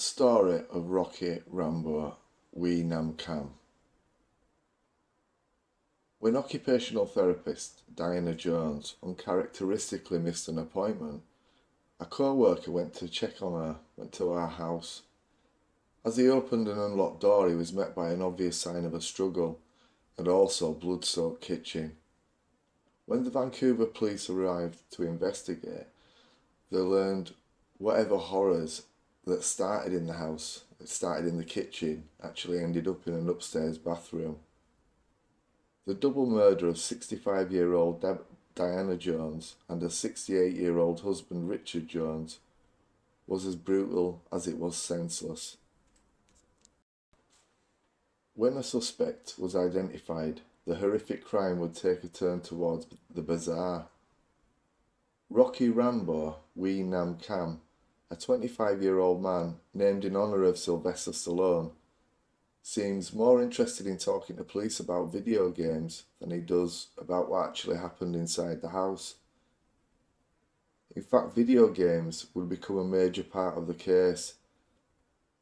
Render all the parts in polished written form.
Story of Rocky Rambo Wei Nam Kam. When occupational therapist Dianna Mah-Jones uncharacteristically missed an appointment, a co-worker went to check on her, went to our house. As he opened an unlocked door, he was met by an obvious sign of a struggle and also blood-soaked kitchen. When the Vancouver police arrived to investigate, they learned whatever horrors that started in the house, it started in the kitchen, actually ended up in an upstairs bathroom. The double murder of 65-year-old Dianna Mah-Jones and her 68-year-old husband Richard Jones was as brutal as it was senseless. When a suspect was identified, the horrific crime would take a turn towards the bizarre. Rocky Rambo Wei Nam Kam, a 25-year-old man named in honour of Sylvester Stallone, seems more interested in talking to police about video games than he does about what actually happened inside the house. In fact, video games would become a major part of the case,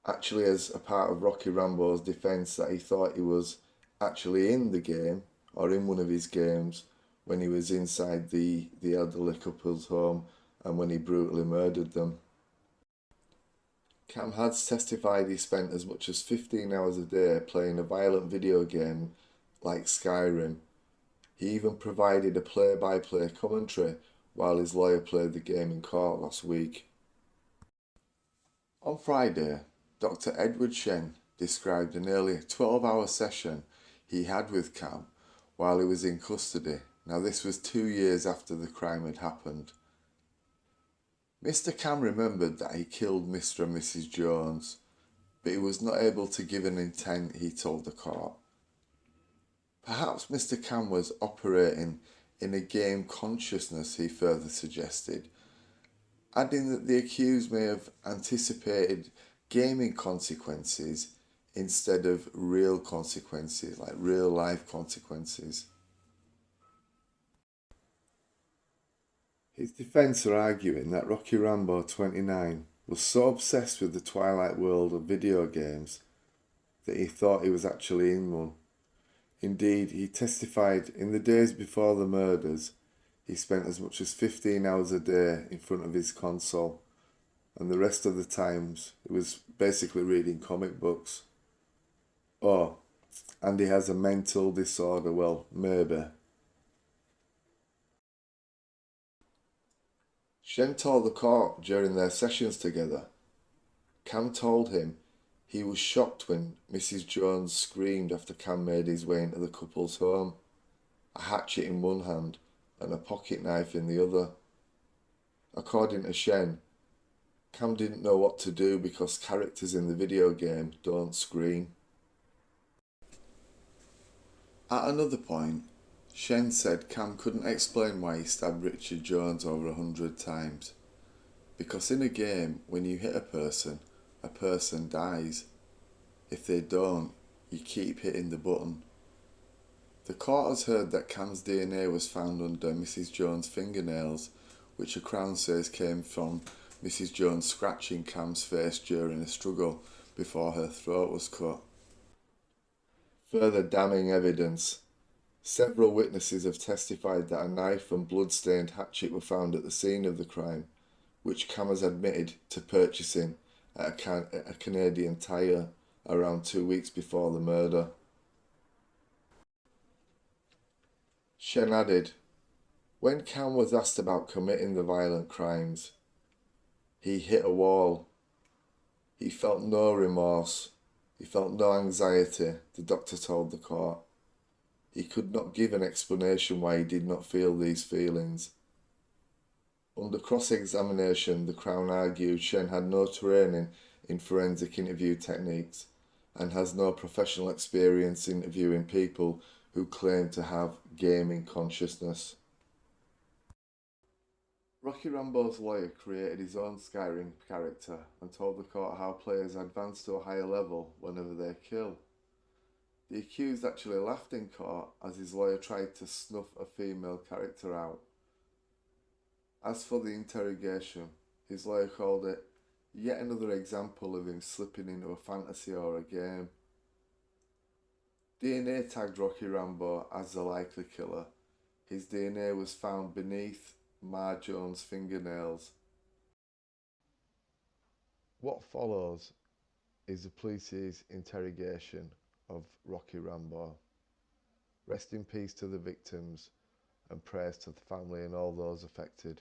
actually as a part of Rocky Rambo's defence that he thought he was actually in the game, or in one of his games, when he was inside the elderly couple's home and when he brutally murdered them. Kam has testified he spent as much as 15 hours a day playing a violent video game like Skyrim. He even provided a play-by-play commentary while his lawyer played the game in court last week. On Friday, Dr. Edward Shen described a nearly 12-hour session he had with Kam while he was in custody. Now, this was 2 years after the crime had happened. Mr. Kam remembered that he killed Mr. and Mrs. Jones, but he was not able to give an intent, he told the court. Perhaps Mr. Kam was operating in a game consciousness, he further suggested, adding that the accused may have anticipated gaming consequences instead of real consequences, like real life consequences. His defence are arguing that Rocky Rambo 29 was so obsessed with the twilight world of video games that he thought he was actually in one. Indeed, he testified in the days before the murders, he spent as much as 15 hours a day in front of his console, and the rest of the times he was basically reading comic books. Oh, and he has a mental disorder, well, maybe. Shen told the court during their sessions together. Kam told him he was shocked when Mrs. Jones screamed after Kam made his way into the couple's home, a hatchet in one hand and a pocket knife in the other. According to Shen, Kam didn't know what to do because characters in the video game don't scream. At another point, Shen said Kam couldn't explain why he stabbed Richard Jones over 100 times. Because in a game, when you hit a person dies. If they don't, you keep hitting the button. The court has heard that Kam's DNA was found under Mrs. Jones' fingernails, which a Crown says came from Mrs. Jones scratching Kam's face during a struggle before her throat was cut. Further damning evidence. Several witnesses have testified that a knife and blood-stained hatchet were found at the scene of the crime, which Kam has admitted to purchasing at a Canadian Tire around 2 weeks before the murder. Shen added, when Kam was asked about committing the violent crimes, he hit a wall. He felt no remorse. He felt no anxiety, the doctor told the court. He could not give an explanation why he did not feel these feelings. Under cross-examination, the Crown argued Shen had no training in forensic interview techniques and has no professional experience interviewing people who claim to have gaming consciousness. Rocky Rambo's lawyer created his own Skyrim character and told the court how players advance to a higher level whenever they kill. The accused actually laughed in court as his lawyer tried to snuff a female character out. As for the interrogation, his lawyer called it Yet another example of him slipping into a fantasy or a game. DNA tagged Rocky Rambo as the likely killer. His DNA was found beneath Mah-Jones' fingernails. What follows is the police's interrogation of Rocky Rambo. Rest in peace to the victims and prayers to the family and all those affected.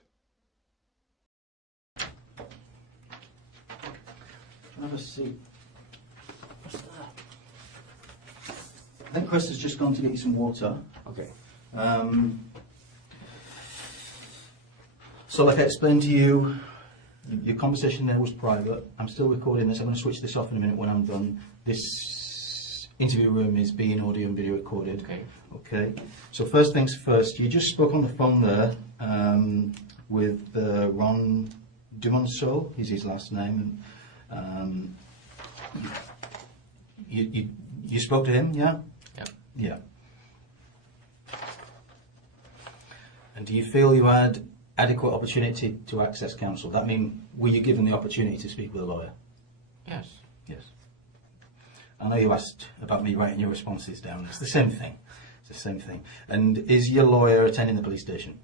Have a seat. What's that? I think Chris has just gone to get you some water. Okay. So like I explained to you, your conversation there was private. I'm still recording this. I'm going to switch this off in a minute when I'm done. This interview room is being audio and video recorded. Okay. Okay. So first things first, you just spoke on the phone there with Ron Dumonceau, is his last name. You spoke to him, yeah? Yep. Yeah. And do you feel you had adequate opportunity to access counsel? That mean, were you given the opportunity to speak with a lawyer? Yes. Yes. I know you asked about me writing your responses down. It's the same thing. It's the same thing. And is your lawyer attending the police station?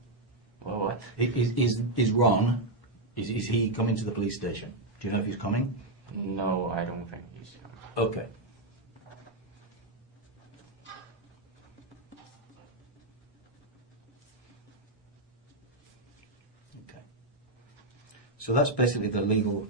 Well, what? Is Ron, is he coming to the police station? Do you know if he's coming? No, I don't think he's coming. Okay. Okay. So that's basically the legal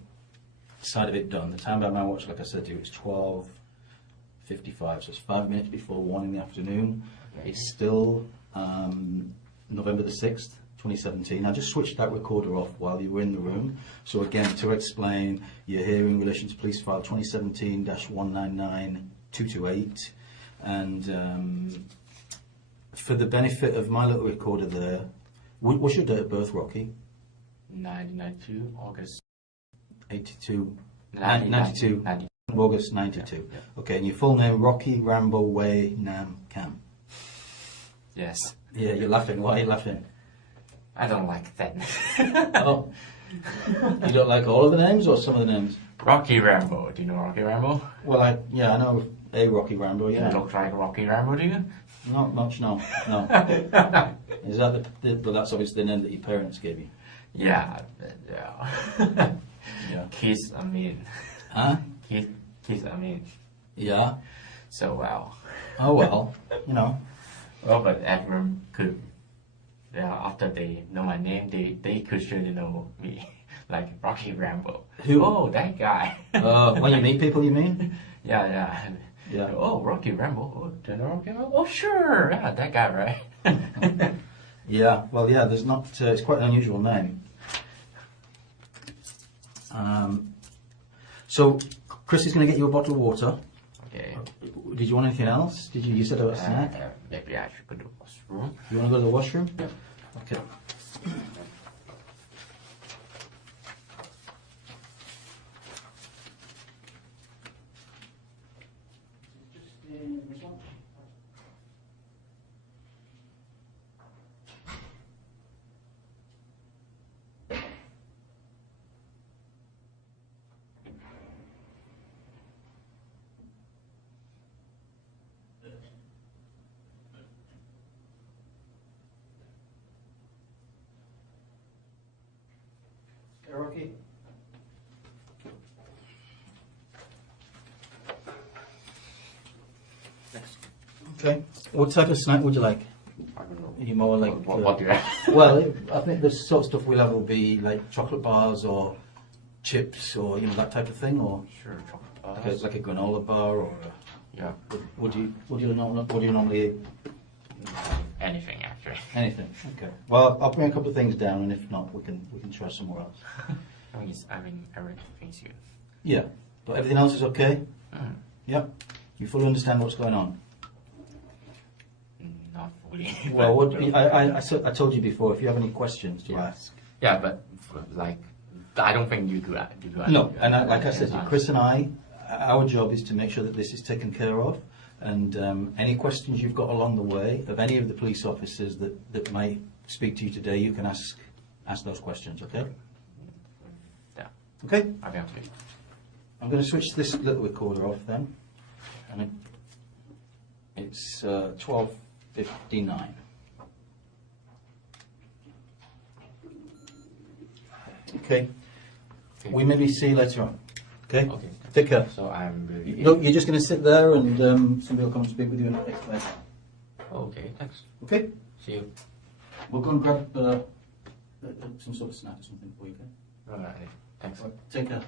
side of it done. The time by my watch, like I said to you, it's 12:55, so it's 5 minutes before 1 in the afternoon. Okay. It's still November the 6th, 2017. I just switched that recorder off while you were in the room. So again, to explain, you're here in relation to police file 2017-199228, and for the benefit of my little recorder there, what's your date of birth, Rocky? 1992, August. 82. 92. 92. August 92. Yeah. Okay, and your full name, Rocky Rambo Wei Nam Kam. Yes. Yeah, you're laughing. Why are you laughing? I don't like that. Oh. You don't like all of the names or some of the names? Rocky Rambo. Do you know Rocky Rambo? Well, I know a Rocky Rambo, yeah. You look like Rocky Rambo, do you? Not much, no. Is that well, that's obviously the name that your parents gave you. Yeah. Yeah. Kids, I mean. Huh? Kids, I mean. Yeah. So well. Oh, well, you know. Well, but everyone could. After they know my name, they could surely know me, like Rocky Rambo. Who? Oh, that guy. When you meet people, you mean? Yeah. Yeah. Oh, Rocky Rambo. Oh, General Rocky Rambo. Oh, sure. Yeah, that guy, right? Yeah. Well, yeah. There's not. It's quite an unusual name. So, Chris is going to get you a bottle of water. Okay. Did you want anything else? You said about a snack? Maybe I should go to the washroom. You want to go to the washroom? Yeah. Okay. Rocky? Okay. What type of snack would you like? I don't know. Are you more like... What do you have? Well, I think the sort of stuff we'll have will be like chocolate bars or chips or, that type of thing, or Sure, chocolate bars. like a granola bar, or... Yeah. What do you normally eat? Anything, actually. Anything. Okay. Well, I'll bring a couple of things down, and if not, we can try somewhere else. Everything's good. Yeah. But everything else is okay? Mm. Yep. You fully understand what's going on? Not fully. Well, I told you before, if you have any questions to ask. Yeah, but I don't think you could. No, and like I said, Chris and I, our job is to make sure that this is taken care of, and any questions you've got along the way of any of the police officers that might speak to you today, you can ask those questions, okay? Yeah. Okay, Okay, okay. I'm going to switch this little recorder off then. And it's 12:59. Okay. We maybe see you later on. Okay? Okay. Take care. So I'm really. No, you're just going to sit there and somebody will come and speak with you and explain. Okay, thanks. Okay? See you. We'll go and grab some sort of snack or something for you, okay? Alright, thanks. Right, take care.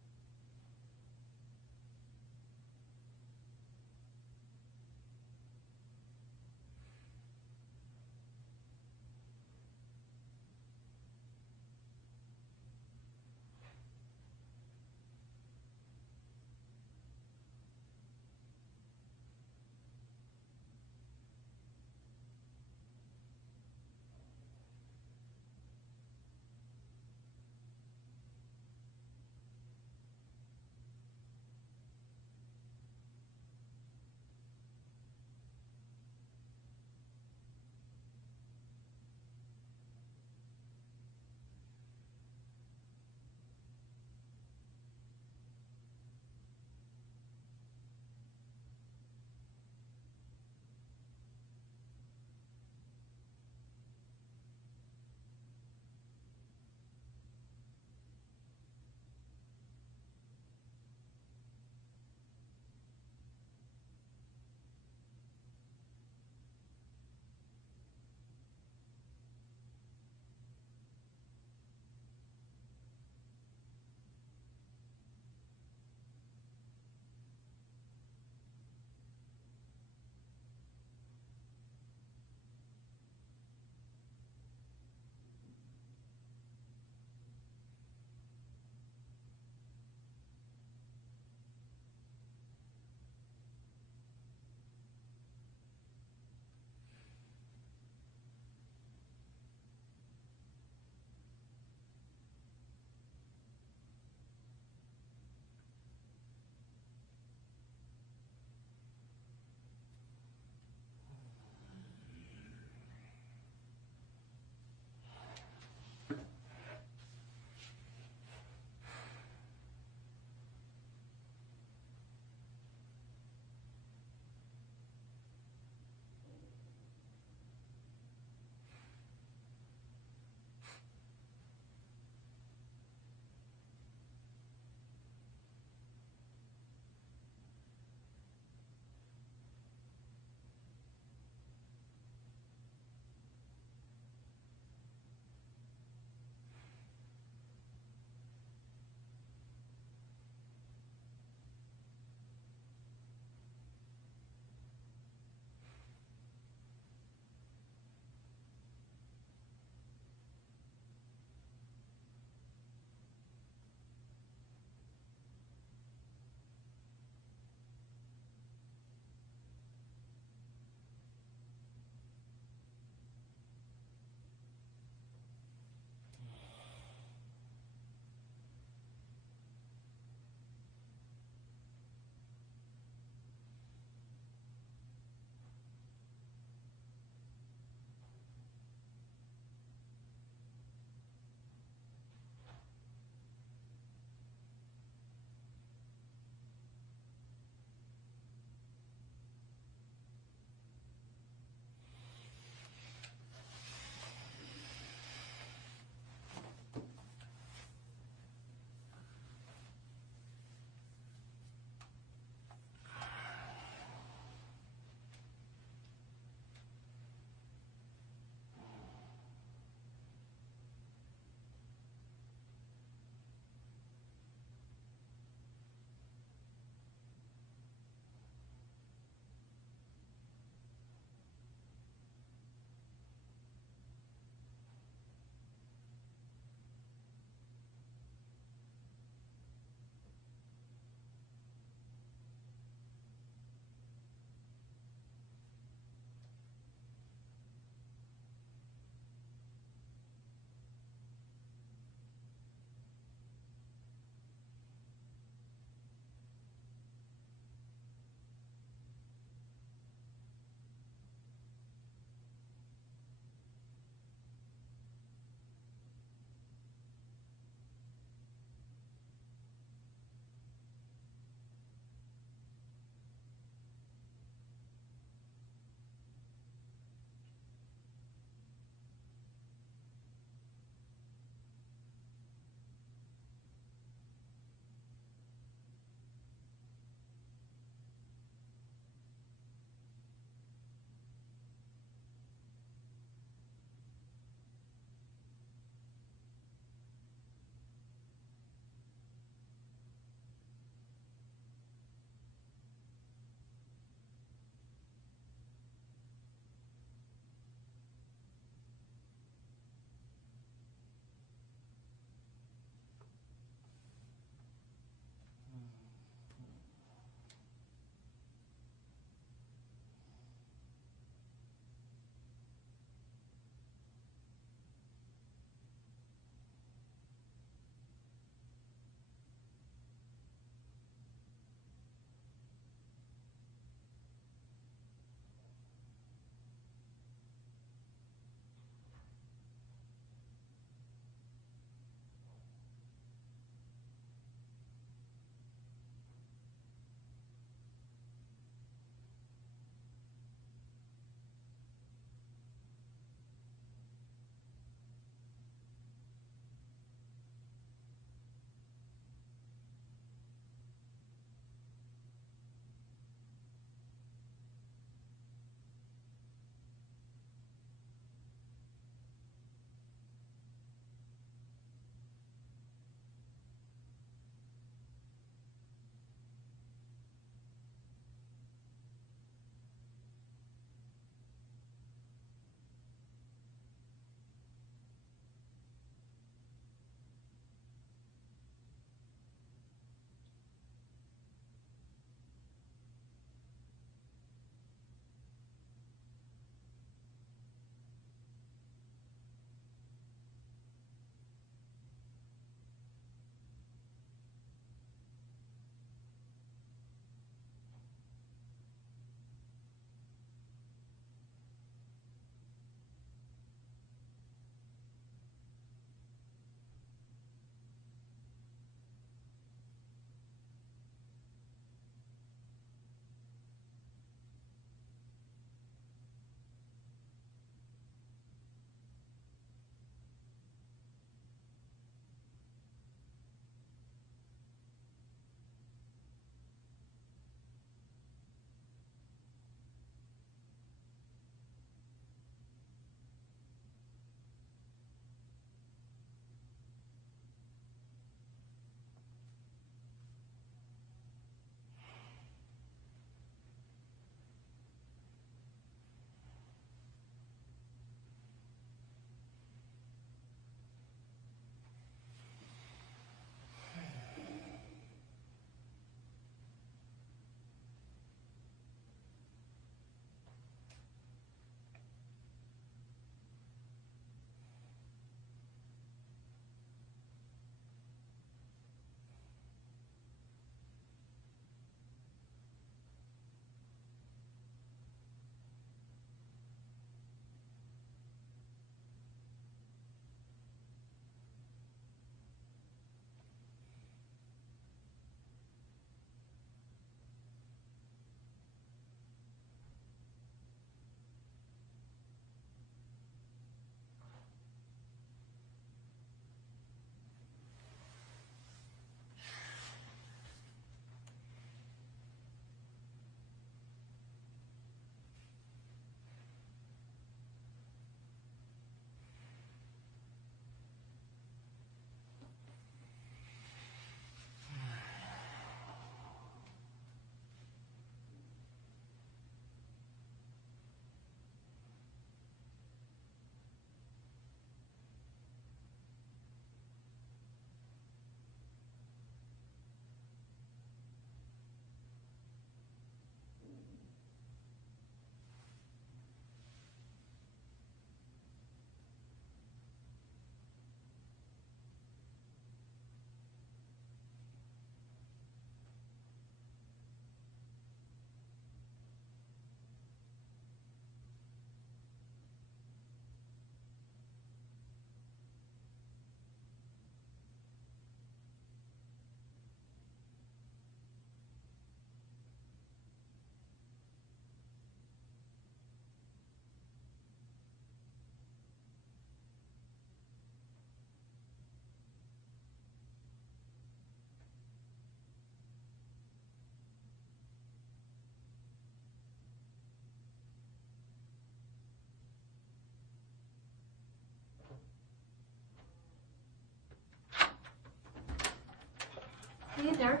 Hey there.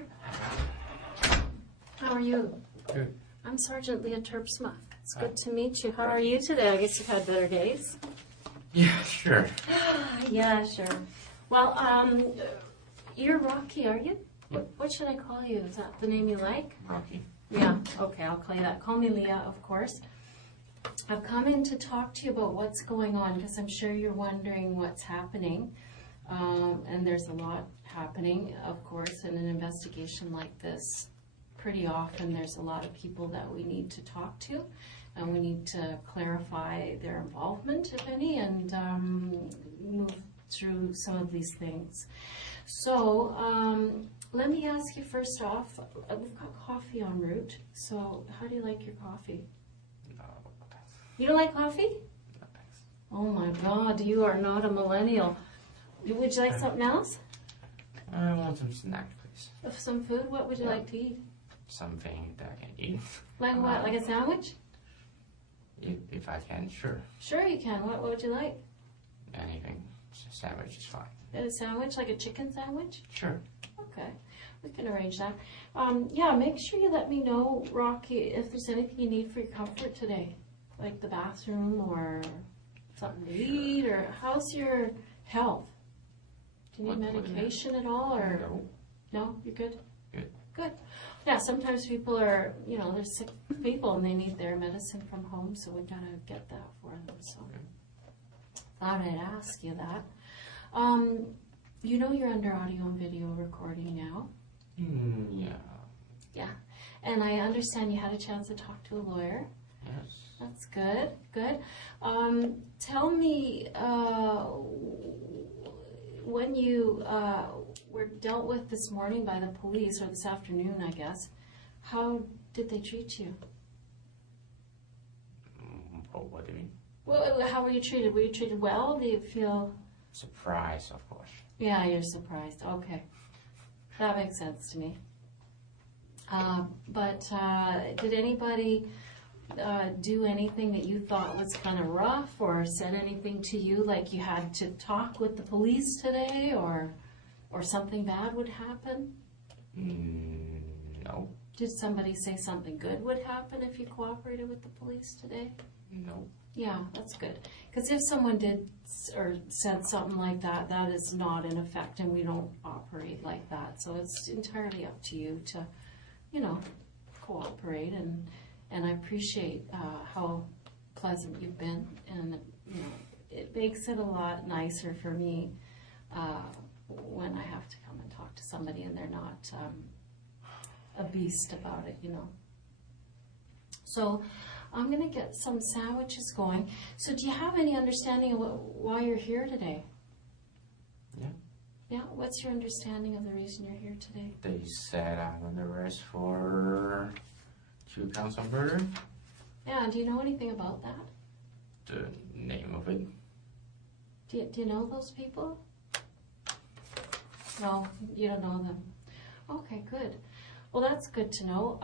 How are you? Good. I'm Sergeant Leah Terpsma. It's good to meet you. How are you today? I guess you've had better days. Yeah, sure. Yeah, sure. Well, you're Rocky, are you? What should I call you? Is that the name you like? Rocky. Yeah, okay, I'll call you that. Call me Leah, of course. I've come in to talk to you about what's going on because I'm sure you're wondering what's happening. And there's a lot happening, of course, in an investigation like this. Pretty often there's a lot of people that we need to talk to, and we need to clarify their involvement, if any, and move through some of these things. So let me ask you first off, we've got coffee en route, so how do you like your coffee? No, thanks. You don't like coffee? No, thanks. Oh my God, you are not a millennial. Would you like something else? I want some snack, please. Some food? What would you like to eat? Something that I can eat. Like what? Like a sandwich? If I can, sure. Sure you can. What would you like? Anything. Sandwich is fine. A sandwich, like a chicken sandwich? Sure. Okay, we can arrange that. Yeah, make sure you let me know, Rocky, if there's anything you need for your comfort today. Like the bathroom or something to eat, or how's your health? Do you need What medication at all, or? No. No, you're good? Good. Good. Yeah, sometimes people are, they're sick people and they need their medicine from home, so we've got to get that for them. So thought I'd ask you that. You're under audio and video recording now. Yeah. Yeah. And I understand you had a chance to talk to a lawyer. Yes. That's good. Good. Tell me, when you were dealt with this morning by the police, or this afternoon, I guess, how did they treat you? What do you mean? Well, how were you treated? Were you treated well? Do you feel... Surprise, of course. Yeah, you're surprised. Okay. That makes sense to me. But did anybody do anything that you thought was kind of rough, or said anything to you like you had to talk with the police today, or something bad would happen? No. Did somebody say something good would happen if you cooperated with the police today? No. Yeah, that's good. Because if someone did or said something like that, that is not in effect, and we don't operate like that. So it's entirely up to you to, cooperate. And I appreciate how pleasant you've been, and it makes it a lot nicer for me when I have to come and talk to somebody and they're not a beast about it, So I'm going to get some sandwiches going. So do you have any understanding of why you're here today? Yeah. Yeah? What's your understanding of the reason you're here today? They said I'm under arrest for 2 counts of murder. Yeah, do you know anything about that? The name of it. Do you know those people? No, you don't know them. Okay, good. Well, that's good to know.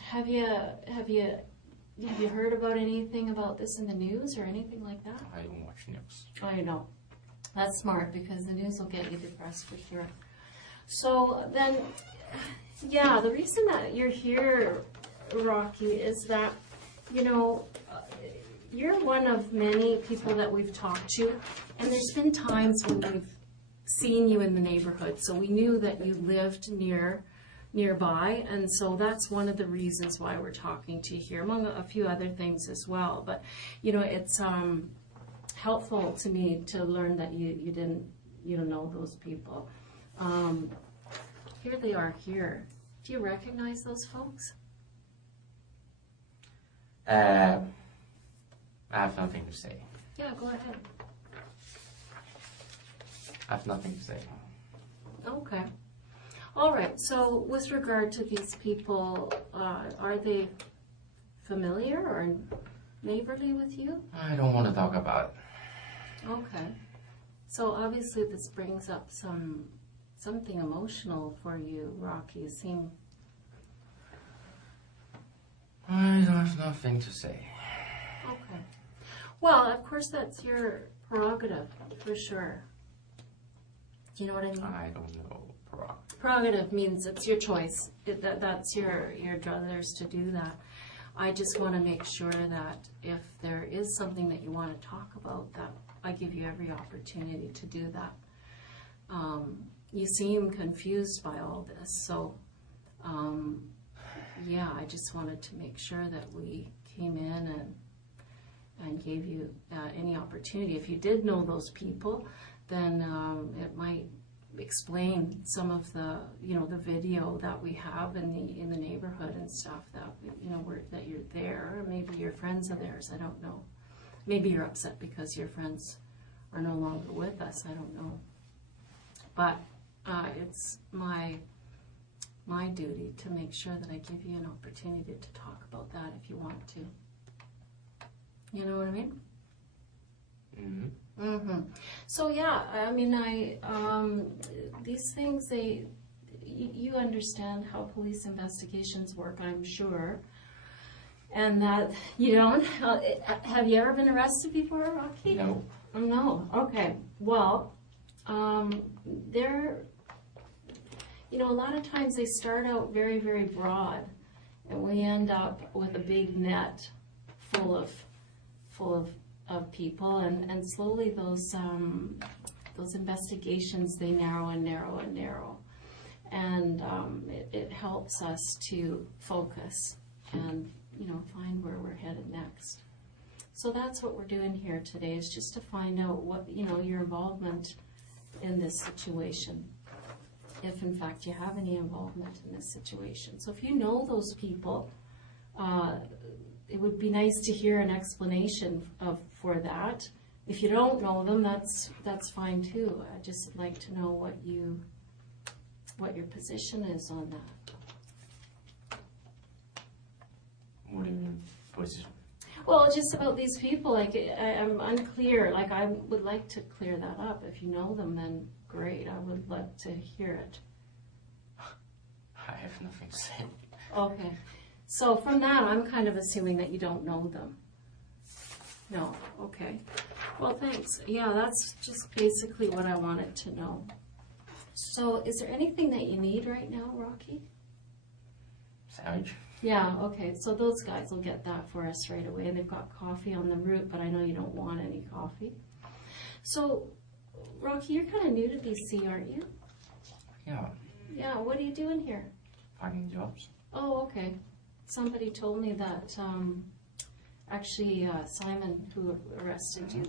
Have you heard about anything about this in the news or anything like that? I don't watch news. Oh, you know. That's smart, because the news will get you depressed for sure. So then, yeah, the reason that you're here, Rocky, is that, you're one of many people that we've talked to, and there's been times when we've seen you in the neighborhood, so we knew that you lived nearby, and so that's one of the reasons why we're talking to you here, among a few other things as well. But it's helpful to me to learn that you didn't know those people. Here they are here. Do you recognize those folks? I have nothing to say. Yeah, go ahead. I have nothing to say. Okay. All right. So with regard to these people, are they familiar or neighborly with you? I don't want to talk about it. Okay. So obviously this brings up something emotional for you, Rocky. You seem... I have nothing to say. Okay. Well, of course that's your prerogative, for sure. Do you know what I mean? I don't know Prerogative means it's your choice. That's your druthers to do that. I just want to make sure that if there is something that you want to talk about, that I give you every opportunity to do that. You seem confused by all this, so yeah, I just wanted to make sure that we came in and gave you any opportunity. If you did know those people, then it might explain some of the, the video that we have in the neighborhood and stuff that, that you're there. Maybe your friends are theirs, I don't know. Maybe you're upset because your friends are no longer with us, I don't know. But it's my duty to make sure that I give you an opportunity to talk about that if you want to. You know what I mean? Mm-hmm. Mm-hmm. So yeah, I mean, these things, you understand how police investigations work, I'm sure. And that you don't. Have you ever been arrested before, Rocky? No. No. Okay. Well, a lot of times they start out very, very broad, and we end up with a big net full of people, and slowly those investigations, they narrow and narrow and narrow, and it helps us to focus and find where we're headed next. So that's what we're doing here today, is just to find out what your involvement in this situation, if in fact you have any involvement in this situation. So if you know those people, it would be nice to hear an explanation for that. If you don't know them, that's fine too. I'd just like to know what your position is on that. What do you mean, position? Well, just about these people, I'm unclear. I would like to clear that up. If you know them, then great. I would like to hear it. I have nothing to say. Okay. So from that, I'm kind of assuming that you don't know them. No. Okay. Well, thanks. Yeah, that's just basically what I wanted to know. So is there anything that you need right now, Rocky? Sandwich? Yeah, okay. So those guys will get that for us right away. And they've got coffee on the route, but I know you don't want any coffee. So, Rocky, you're kind of new to BC, aren't you? Yeah. Yeah, what are you doing here? Finding jobs. Oh, okay. Somebody told me that, actually, Simon, who arrested you,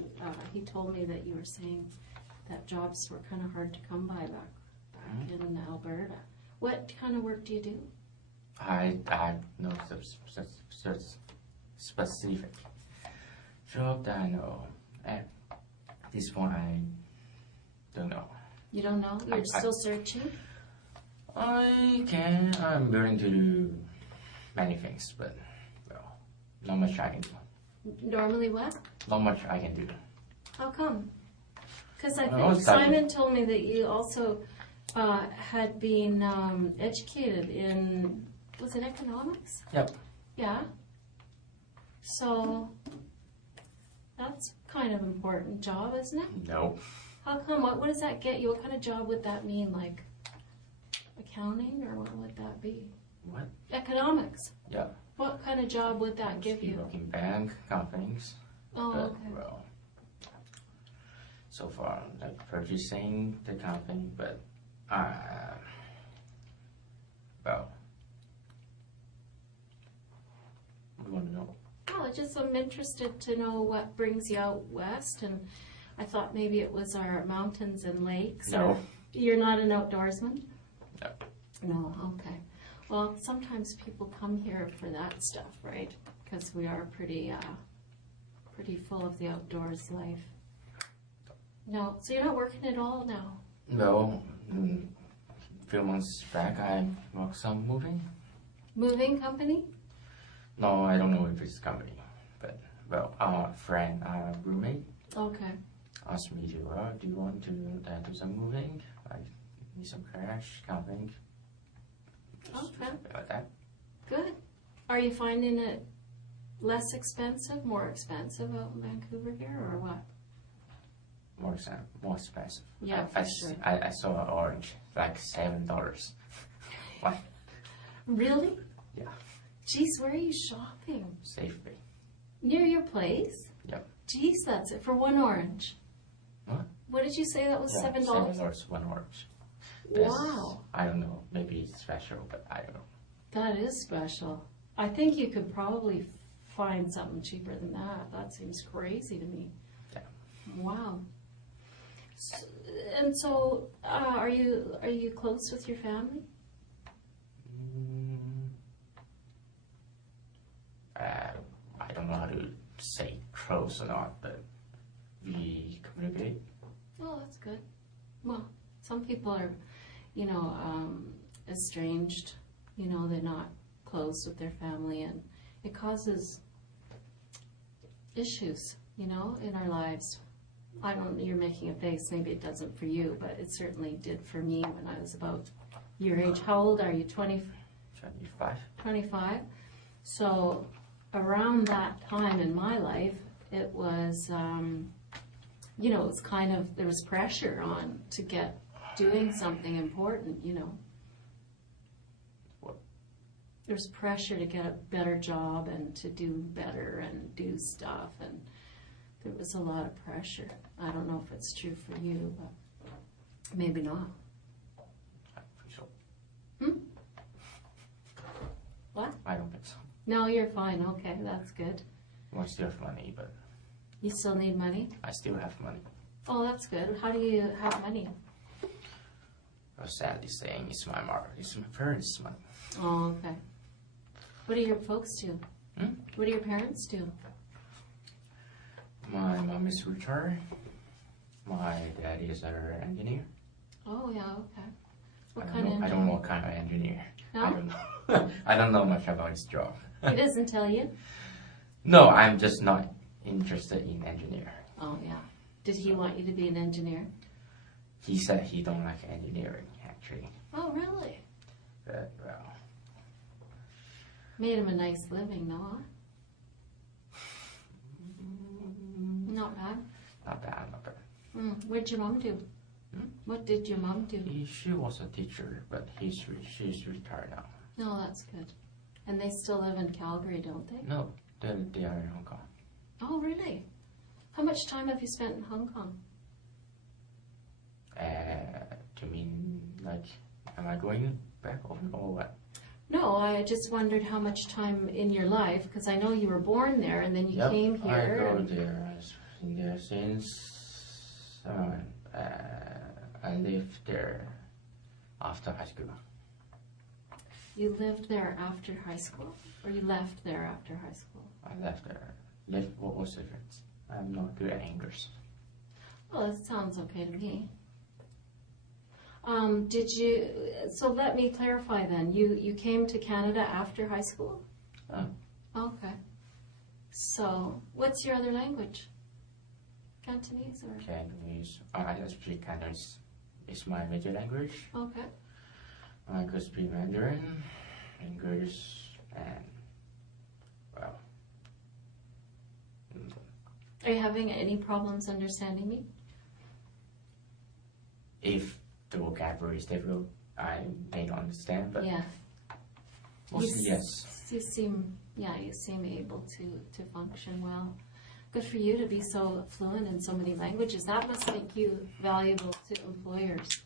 he told me that you were saying that jobs were kind of hard to come by back in Alberta. What kind of work do you do? I have no specific job that I know. At this point, I don't know. You don't know? You're still searching? I'm willing to do many things, but, well, not much I can do. Normally what? Not much I can do. How come? Because I think Simon told me that you also had been educated in, was it economics? Yep. Yeah. So that's kind of important job, isn't it? No. How come? What does that get you? What kind of job would that mean? Like accounting, or what would that be? What? Economics. Yeah. What kind of job would that give you? Work in bank, companies. Oh, but, okay. Well, so far, like purchasing the company, but well, we want to know. Oh, I'm interested to know what brings you out west, and I thought maybe it was our mountains and lakes. No. You're not an outdoorsman? No. No, okay. Well, sometimes people come here for that stuff, right? Because we are pretty full of the outdoors life. No, so you're not working at all now? No. A few months back, I worked some moving. Moving company? No, I don't know if it's a company, but, well, our friend, our roommate, Okay. asked me to, do you want to do some moving? Like, need some cash, something. Okay. Like that. Good. Are you finding it less expensive, more expensive out in Vancouver here, or what? more expensive. Yeah, for sure. I saw an orange, like $7. What? Really? Yeah. Jeez, where are you shopping? Safely. Near your place? Yep. Jeez, that's it for one orange. What? What did you say that was $7? $7, one orange. That's, Wow. I don't know. Maybe it's special, but I don't know. That is special. I think you could probably find something cheaper than that. That seems crazy to me. Yeah. Wow. And so, are you close with your family? I don't know how to say close or not, but we communicate. Oh, that's good. Well, some people are, estranged. They're not close with their family, and it causes issues, in our lives. You're making a face, maybe it doesn't for you, but it certainly did for me when I was about your age. How old are you, 25. 25? So around that time in my life, it was, it was kind of, there was pressure on to get doing something important, What? There was pressure to get a better job and to do better and do stuff, and there was a lot of pressure. I don't know if it's true for you, but maybe not. I think so. What? I don't think so. No, you're fine. Okay, that's good. I still have money, but You still need money? I still have money. Oh, that's good. How do you have money? I was sadly saying it's my parents' money. Oh, okay. What do your folks do? What do your parents do? My mom is retired. My dad is an engineer. Oh, yeah, okay. What I kind of don't know. I don't know what kind of engineer. No? I don't know. I don't know much about his job. He doesn't tell you? No, I'm just not interested in engineer. Oh, yeah. Did he want you to be an engineer? He said he don't like engineering, actually. Oh, really? But, well, Made him a nice living, though, huh? Not bad. not bad, not bad. What'd your mom do? What did your mom do? She was a teacher, but she's retired now. No, that's good. And they still live in Calgary, don't they? No, they are in Hong Kong. Oh, really? How much time have you spent in Hong Kong? To mean, like, am I going back or what? No, I just wondered how much time in your life, because I know you were born there and then you came here. I go and- there. I've been there since I lived there after high school. You lived there after high school? Or you left there after high school? I left there. What was the difference? I'm not good at English. Oh, that sounds okay to me. So let me clarify then. You came to Canada after high school? Oh. Okay. So, what's your other language? Cantonese or? Cantonese. I speak Cantonese. It's my major language. Okay. I could speak Mandarin, English, and, well. Are you having any problems understanding me? If the vocabulary is difficult, I may not understand, but Yeah. mostly yes. You seem able to function well. Good for you to be so fluent in so many languages. That must make you valuable to employers.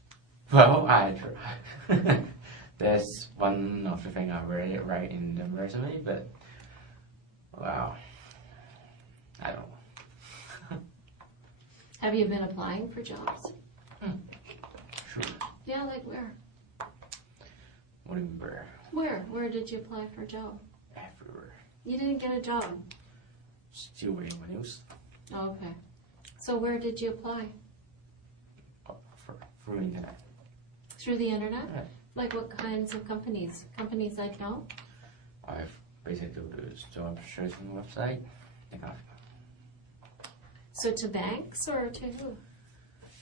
Well, I try. That's one of the things I write in the resume, but, wow, I don't know. Have you been applying for jobs? Sure. Yeah, like where? What do you mean where? Where? Where did you apply for a job? Everywhere. You didn't get a job. Still waiting for news. Okay. So where did you apply? Through internet. Through the internet? Yeah. Like what kinds of companies? Companies I know? I've basically do the job searching website. So to banks or to who?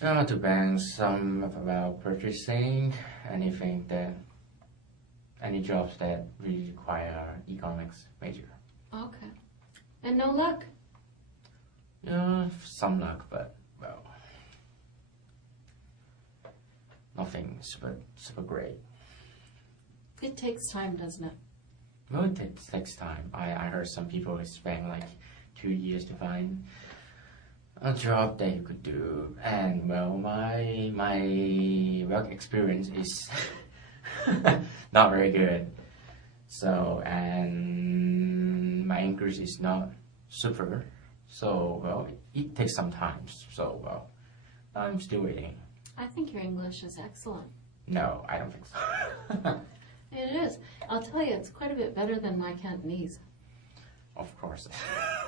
To banks, some about purchasing, any jobs that really require economics major. Okay. And no luck? Yeah, some luck, but, well, nothing super great. It takes time, doesn't it? Well, it takes time. I heard some people spend like 2 years to find a job that you could do, and well, my work experience is not very good. So, and my English is not super. So, well, it takes some time. So, well, I'm still waiting. I think your English is excellent. No, I don't think so. It is. I'll tell you, it's quite a bit better than my Cantonese. Of course.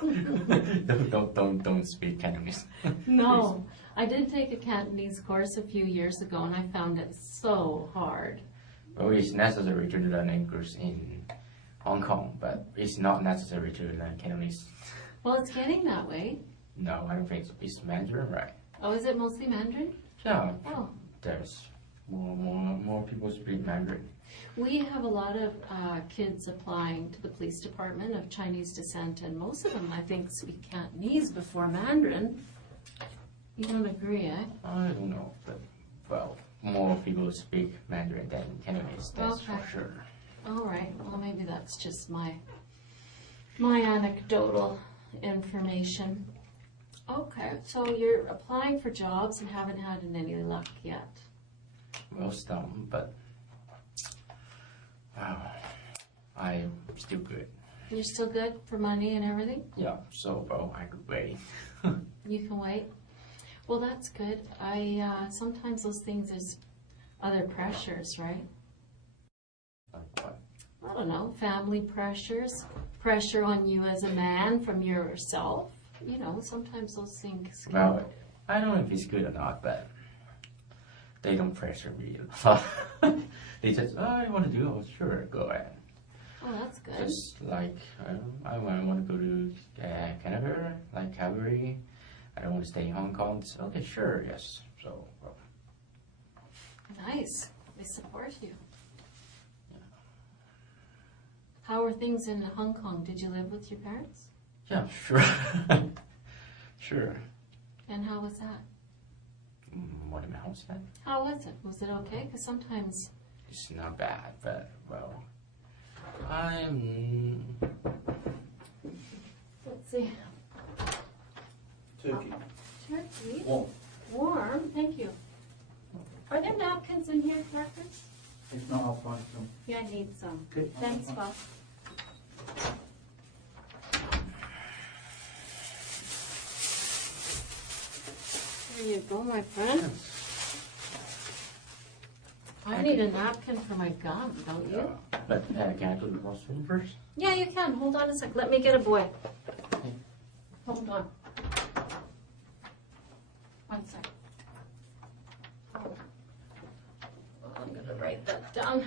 don't speak Cantonese. No, I did take a Cantonese course a few years ago, and I found it so hard. Well, it's necessary to learn English in Hong Kong, but it's not necessary to learn Cantonese. Well, it's getting that way. No, I don't think so. It's Mandarin, right? Oh, is it mostly Mandarin? Yeah. Oh. There's more people speak Mandarin. We have a lot of kids applying to the police department of Chinese descent, and most of them, I think, speak Cantonese before Mandarin. You don't agree, eh? I don't know, but, well, more people speak Mandarin than Cantonese, that's Okay. for sure. All right. Well, maybe that's just my anecdotal information. Okay, so you're applying for jobs and haven't had any luck yet. Well, some, but I'm still good. You're still good for money and everything? Yeah, so, well, I could wait. You can wait? Well, that's good. Sometimes those things is other pressures, right? Like what? I don't know, family pressures, pressure on you as a man from yourself. You know, sometimes those things can... Well, I don't know if it's good or not, but they don't pressure me. They just, I want to do it. Oh, sure, go ahead. Oh, that's good. Just like, I want to go to Canada, like Calgary. I don't want to stay in Hong Kong. So, okay, sure, yes. So, well, Nice. They support you. How are things in Hong Kong? Did you live with your parents? yeah, sure. Sure. And how was that? What am I saying? How was it? Was it okay? Because sometimes... It's not bad, but, well, I'm... Let's see. Turkey. Turkey. Warm. Warm. Thank you. Are there napkins in here, Marcus? If not, I'll find some. Yeah, I need some. Good. Thanks, boss. There you go, my friend. I need a napkin for my gum, don't you? But can I go to the washroom first? Yeah, you can. Hold on a sec. Let me get a boy. Okay. Hold on. 1 sec. I'm going to write that down.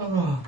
Oh.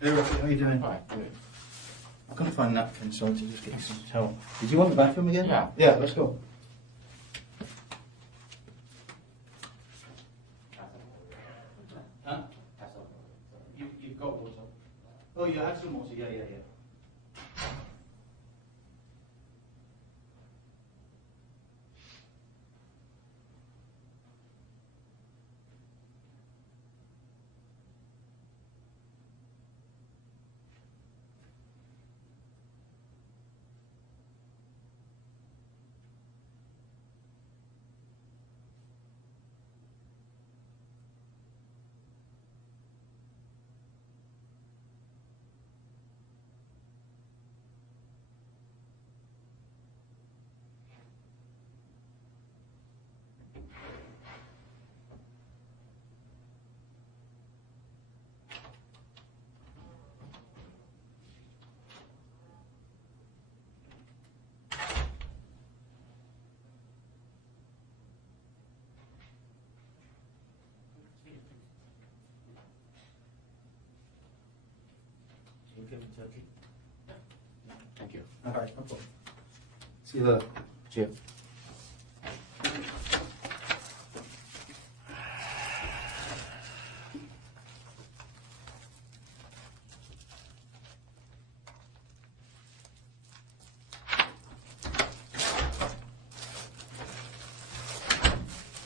Hey, Rocky, how you doing? Alright, good. I couldn't find napkins, so I had to just get you some towel. Did you want the bathroom again? Yeah. Yeah, let's go. Huh? You've got water. Oh, you had some water, yeah. Turkey. Thank you. Alright, no problem. See you later. Cheers.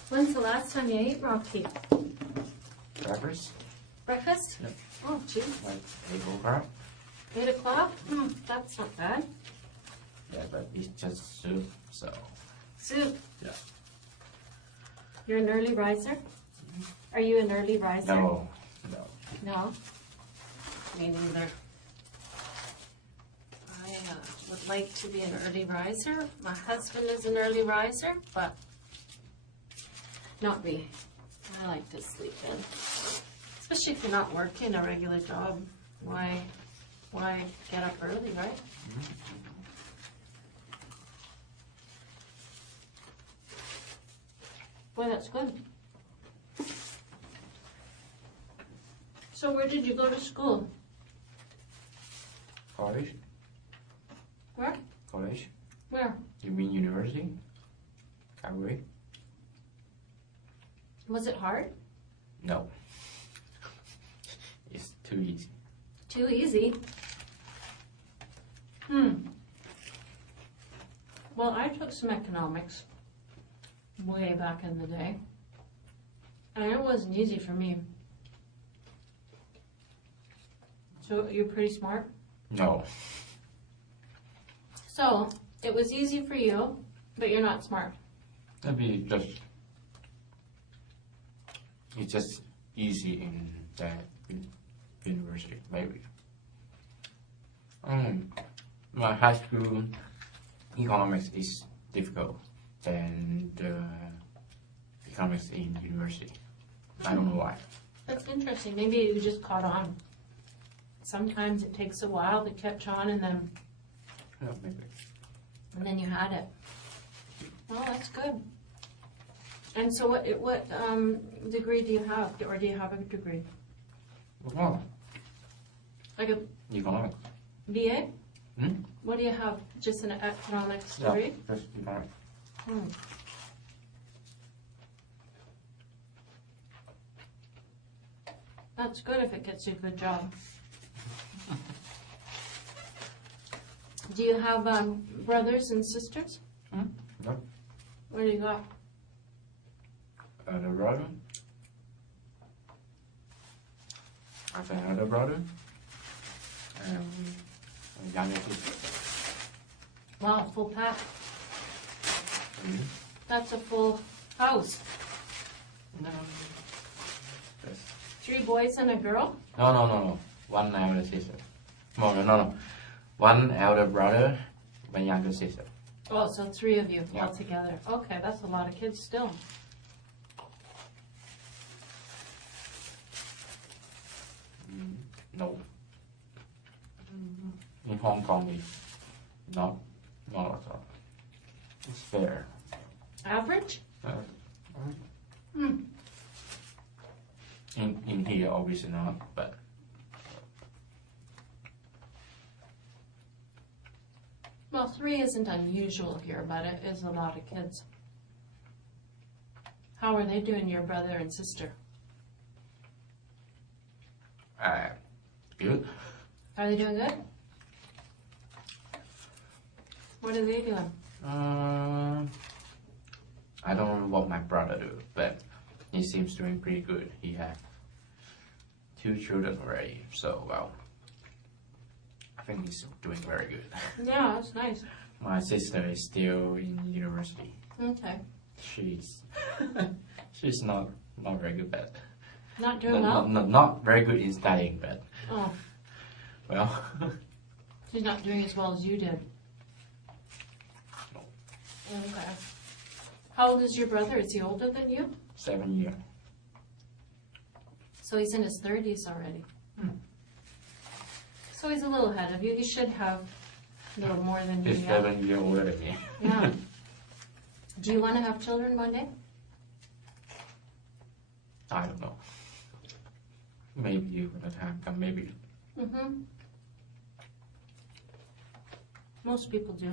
When's the last time you ate, Rocky? Breakfast? Breakfast? Yep. Oh, gee. Like 8 o'clock? 8 o'clock? That's not bad. Yeah, but it's just soup, so. Soup. Yeah. You're an early riser? Are you an early riser? No. No? Me neither. I would like to be an early riser. My husband is an early riser, but not me. I like to sleep in. Especially if you're not working a regular job. Why get up early, right? Boy, that's good. So where did you go to school? College? Where? College? Where? You mean university? Calgary? Was it hard? No. It's too easy. Too easy? Well, I took some economics way back in the day. And it wasn't easy for me. So you're pretty smart? No. So, it was easy for you, but you're not smart. Maybe it's just easy in that university, maybe. My high school economics is difficult than the economics in university. I don't know why. That's interesting. Maybe you just caught on. Sometimes it takes a while to catch on, and Maybe. then you had it. Well, that's good. And so what degree do you have? Or do you have a degree? Well, Like a economics. BA? Hmm? What do you have? Just an economics degree? Yeah, just economics. That's good if it gets you a good job. Do you have brothers and sisters? No. What do you got? The brother. I have another brother. And a younger sister. Wow, full pack. Mhm. That's a full house. No. Yes. 3 boys and a girl? No. One elder sister. No. One elder brother, my younger sister. Oh, so 3 of you Yeah. all together. Okay, that's a lot of kids still. No. In Hong Kong, it's not at all. It's fair. Average? In here, obviously not, but 3 isn't unusual here, but it is a lot of kids. How are they doing, your brother and sister? Good. Are they doing good? What are they doing? I don't know what my brother do, but he seems doing pretty good. He has 2 children already, so well, I think he's doing very good. Yeah, that's nice. My sister is still in university. Okay. She's she's not very good, but Not doing well? not very good in studying, but Oh, well, she's not doing as well as you did. No. Okay. How old is your brother? Is he older than you? 7 years. So he's in his 30s already. Hmm. So he's a little ahead of you. He should have a little more than you. He's Yeah. 7 years older than me. Yeah. Do you want to have children one day? I don't know. Maybe when the time comes, maybe. Mm-hmm. Most people do.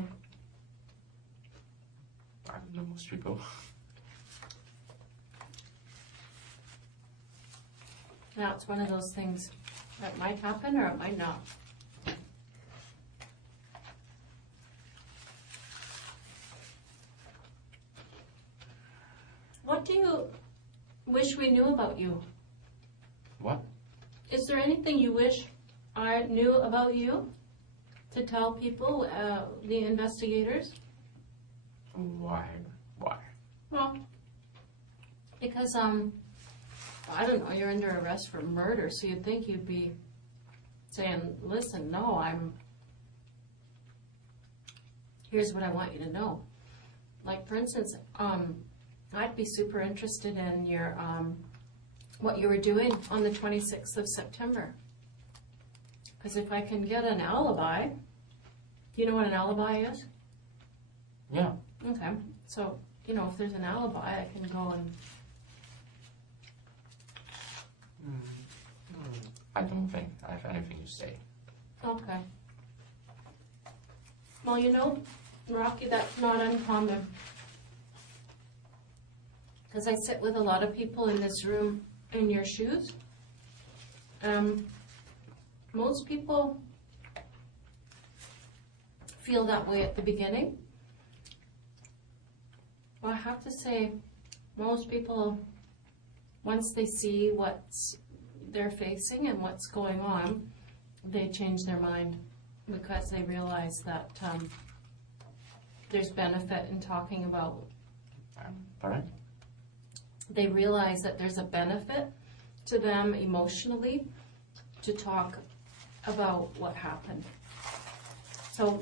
I don't know most people. Now, it's one of those things that might happen or it might not. What do you wish we knew about you? What? Is there anything you wish I knew about you to tell people, the investigators? Why? Well, because, I don't know, you're under arrest for murder, so you'd think you'd be saying, listen, no, here's what I want you to know. Like, for instance, I'd be super interested in your, what you were doing on the 26th of September. Because if I can get an alibi, do you know what an alibi is? Yeah. Okay, so, you know, if there's an alibi, I can go and, I don't think I have anything to say. okay. Well, you know, Rocky, that's not uncommon. Because I sit with a lot of people in this room in your shoes. Most people feel that way at the beginning. Well, I have to say, most people, once they see what they're facing and what's going on, they change their mind because they realize that there's benefit in talking about. Pardon? They realize that there's a benefit to them emotionally to talk about what happened. So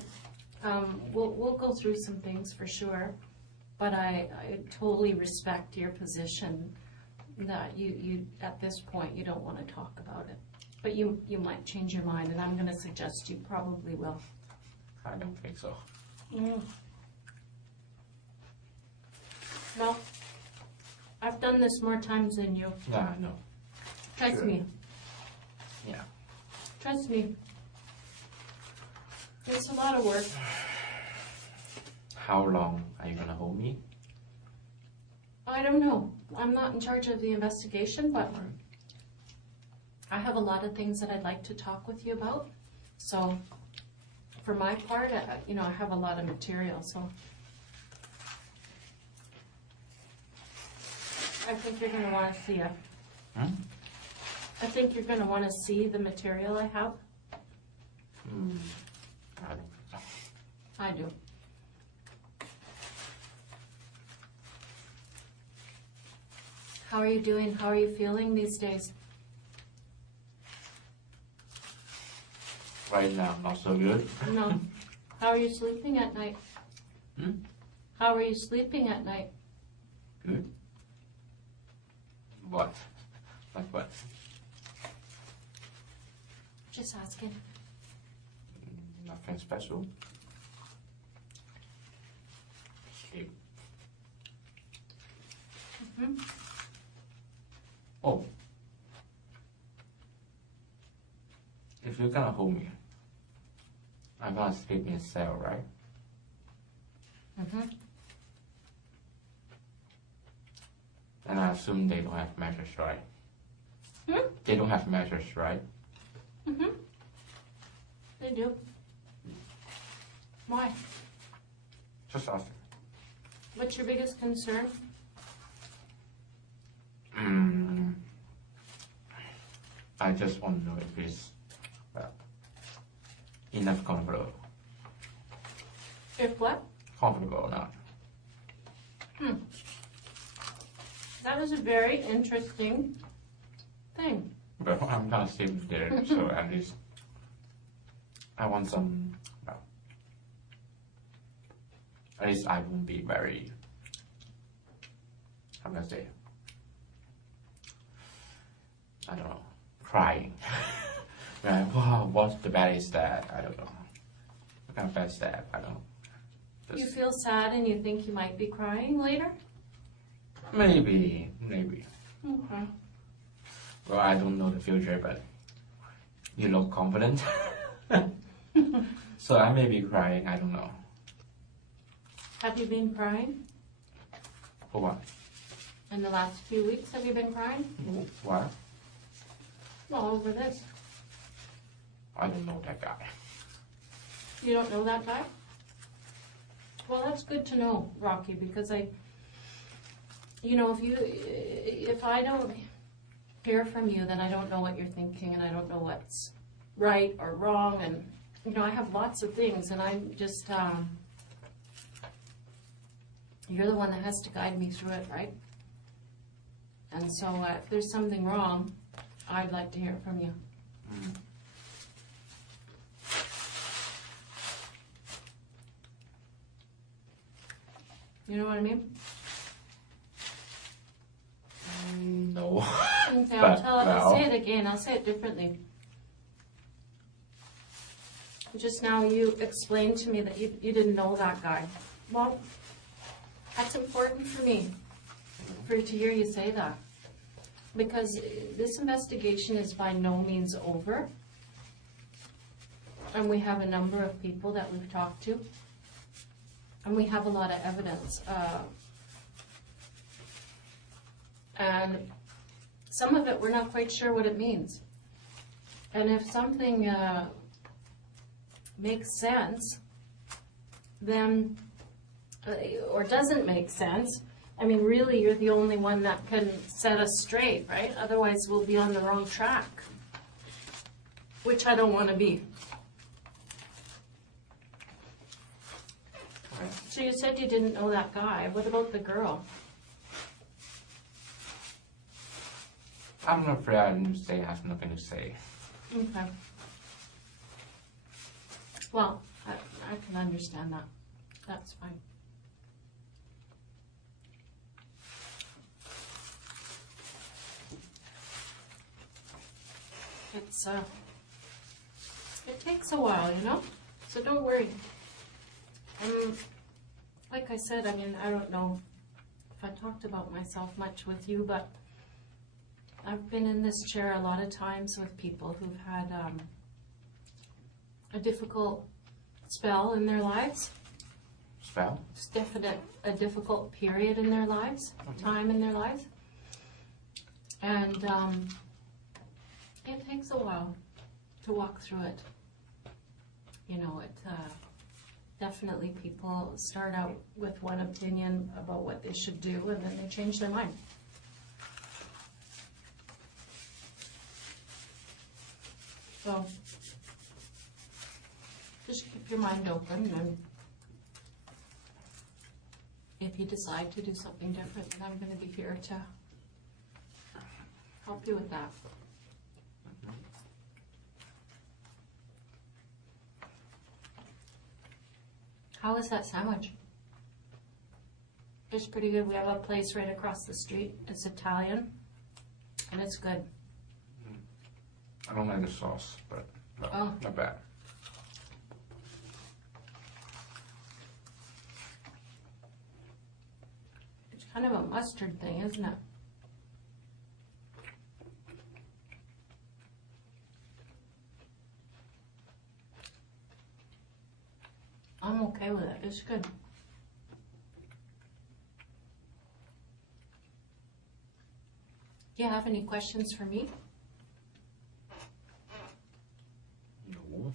we'll go through some things for sure, but I totally respect your position that you at this point you don't want to talk about it. But you might change your mind, and I'm going to suggest you probably will. I don't think so. Well, I've done this more times than you. Yeah, I know. Trust Sure. me. Yeah. Trust me. It's a lot of work. How long are you gonna hold me? I don't know. I'm not in charge of the investigation, but I have a lot of things that I'd like to talk with you about. So, for my part, I have a lot of material. So, I think you're going to want to see it. Hmm? I think you're going to want to see the material I have. I don't think so. I do. How are you doing? How are you feeling these days? Right now, not so good. No. How are you sleeping at night? How are you sleeping at night? Good. What? Like what? Just asking. Nothing special. Sleep. Oh. If you're gonna hold me, I'm gonna sleep in a cell, right? Mm-hmm. And I assume they don't have measures, right? Hmm? They don't have measures, right? Mm-hmm. They do. Why? Just asking. What's your biggest concern? I just want to know if it's enough comfortable. If what? Comfortable or not. That was a very interesting thing. But I'm gonna sleep there, so at least I want some. Well, at least I won't be very. How can I say? I don't know. Crying. Like, wow, what the bad is that? I don't know. What kind of bad is that? I don't know. You feel sad and you think you might be crying later? Maybe. Okay. Well, I don't know the future, but you look confident. So I may be crying, I don't know. Have you been crying? For what? In the last few weeks, have you been crying? What? Well, over this. I don't know that guy. You don't know that guy? Well, that's good to know, Rocky, because if I don't hear from you, then I don't know what you're thinking, and I don't know what's right or wrong, and, I have lots of things, and I'm just, you're the one that has to guide me through it, right? And so if there's something wrong, I'd like to hear from you. You know what I mean? No. Okay, But, I'll say it again. I'll say it differently. Just now you explained to me that you didn't know that guy. Well, that's important for me, for to hear you say that. Because this investigation is by no means over. And we have a number of people that we've talked to. And we have a lot of evidence. And some of it, we're not quite sure what it means. And if something makes sense, then, or doesn't make sense, I mean, really, you're the only one that can set us straight, right? Otherwise, we'll be on the wrong track, which I don't want to be. So you said you didn't know that guy. What about the girl? I'm afraid I have nothing to say. Okay. Well, I can understand that. That's fine. It takes a while, so don't worry. Like I said, I mean, I don't know if I talked about myself much with you, but I've been in this chair a lot of times with people who've had a difficult spell in their lives. Spell? It's a difficult period in their lives, time in their lives. And it takes a while to walk through it. Definitely people start out with one opinion about what they should do, and then they change their mind. So just keep your mind open, and if you decide to do something different, then I'm going to be here to help you with that. How is that sandwich? It's pretty good. We have a place right across the street. It's Italian, and it's good. I don't like the sauce, but no, not bad. It's kind of a mustard thing, isn't it? I'm okay with it. It's good. you have any questions for me? No.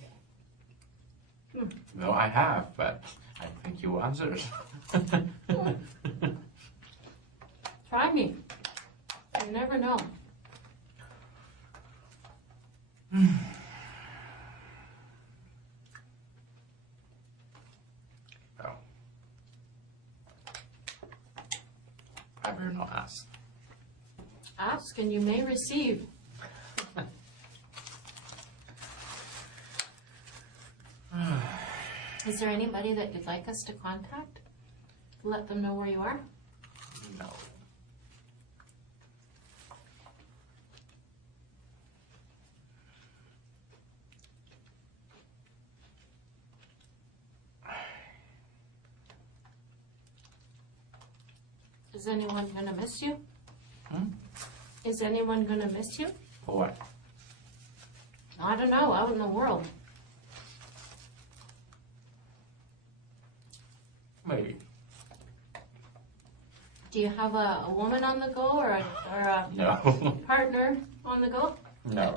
No, I have, but I think you answered. Try me. You never know. Well, I better not ask. Ask and you may receive. Is there anybody that you'd like us to contact? Let them know where you are? No. Is anyone gonna miss you? Hmm? Is anyone gonna miss you? For what? I don't know, out in the world. Maybe. Do you have a woman on the go or a No. partner on the go? No.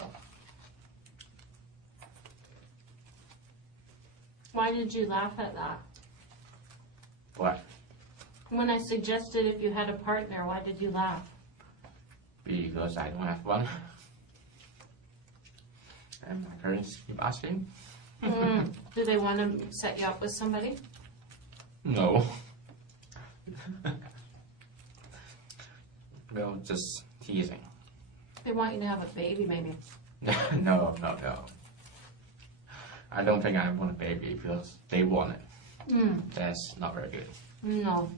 Why did you laugh at that? What? When I suggested if you had a partner, why did you laugh? Because I don't have one. And my parents keep asking. Do they want to set you up with somebody? No. No, just teasing. They want you to have a baby, maybe. No. I don't think I want a baby because they want it. That's not very good. No.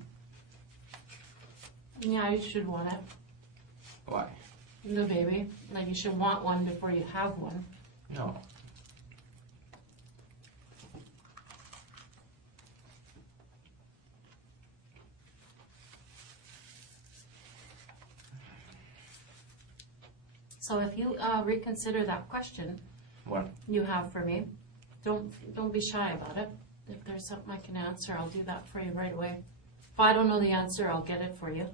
Yeah, you should want it. Why? The baby. Like, you should want one before you have one. No. So if you reconsider that question What? you have for me, don't be shy about it. If there's something I can answer, I'll do that for you right away. If I don't know the answer, I'll get it for you.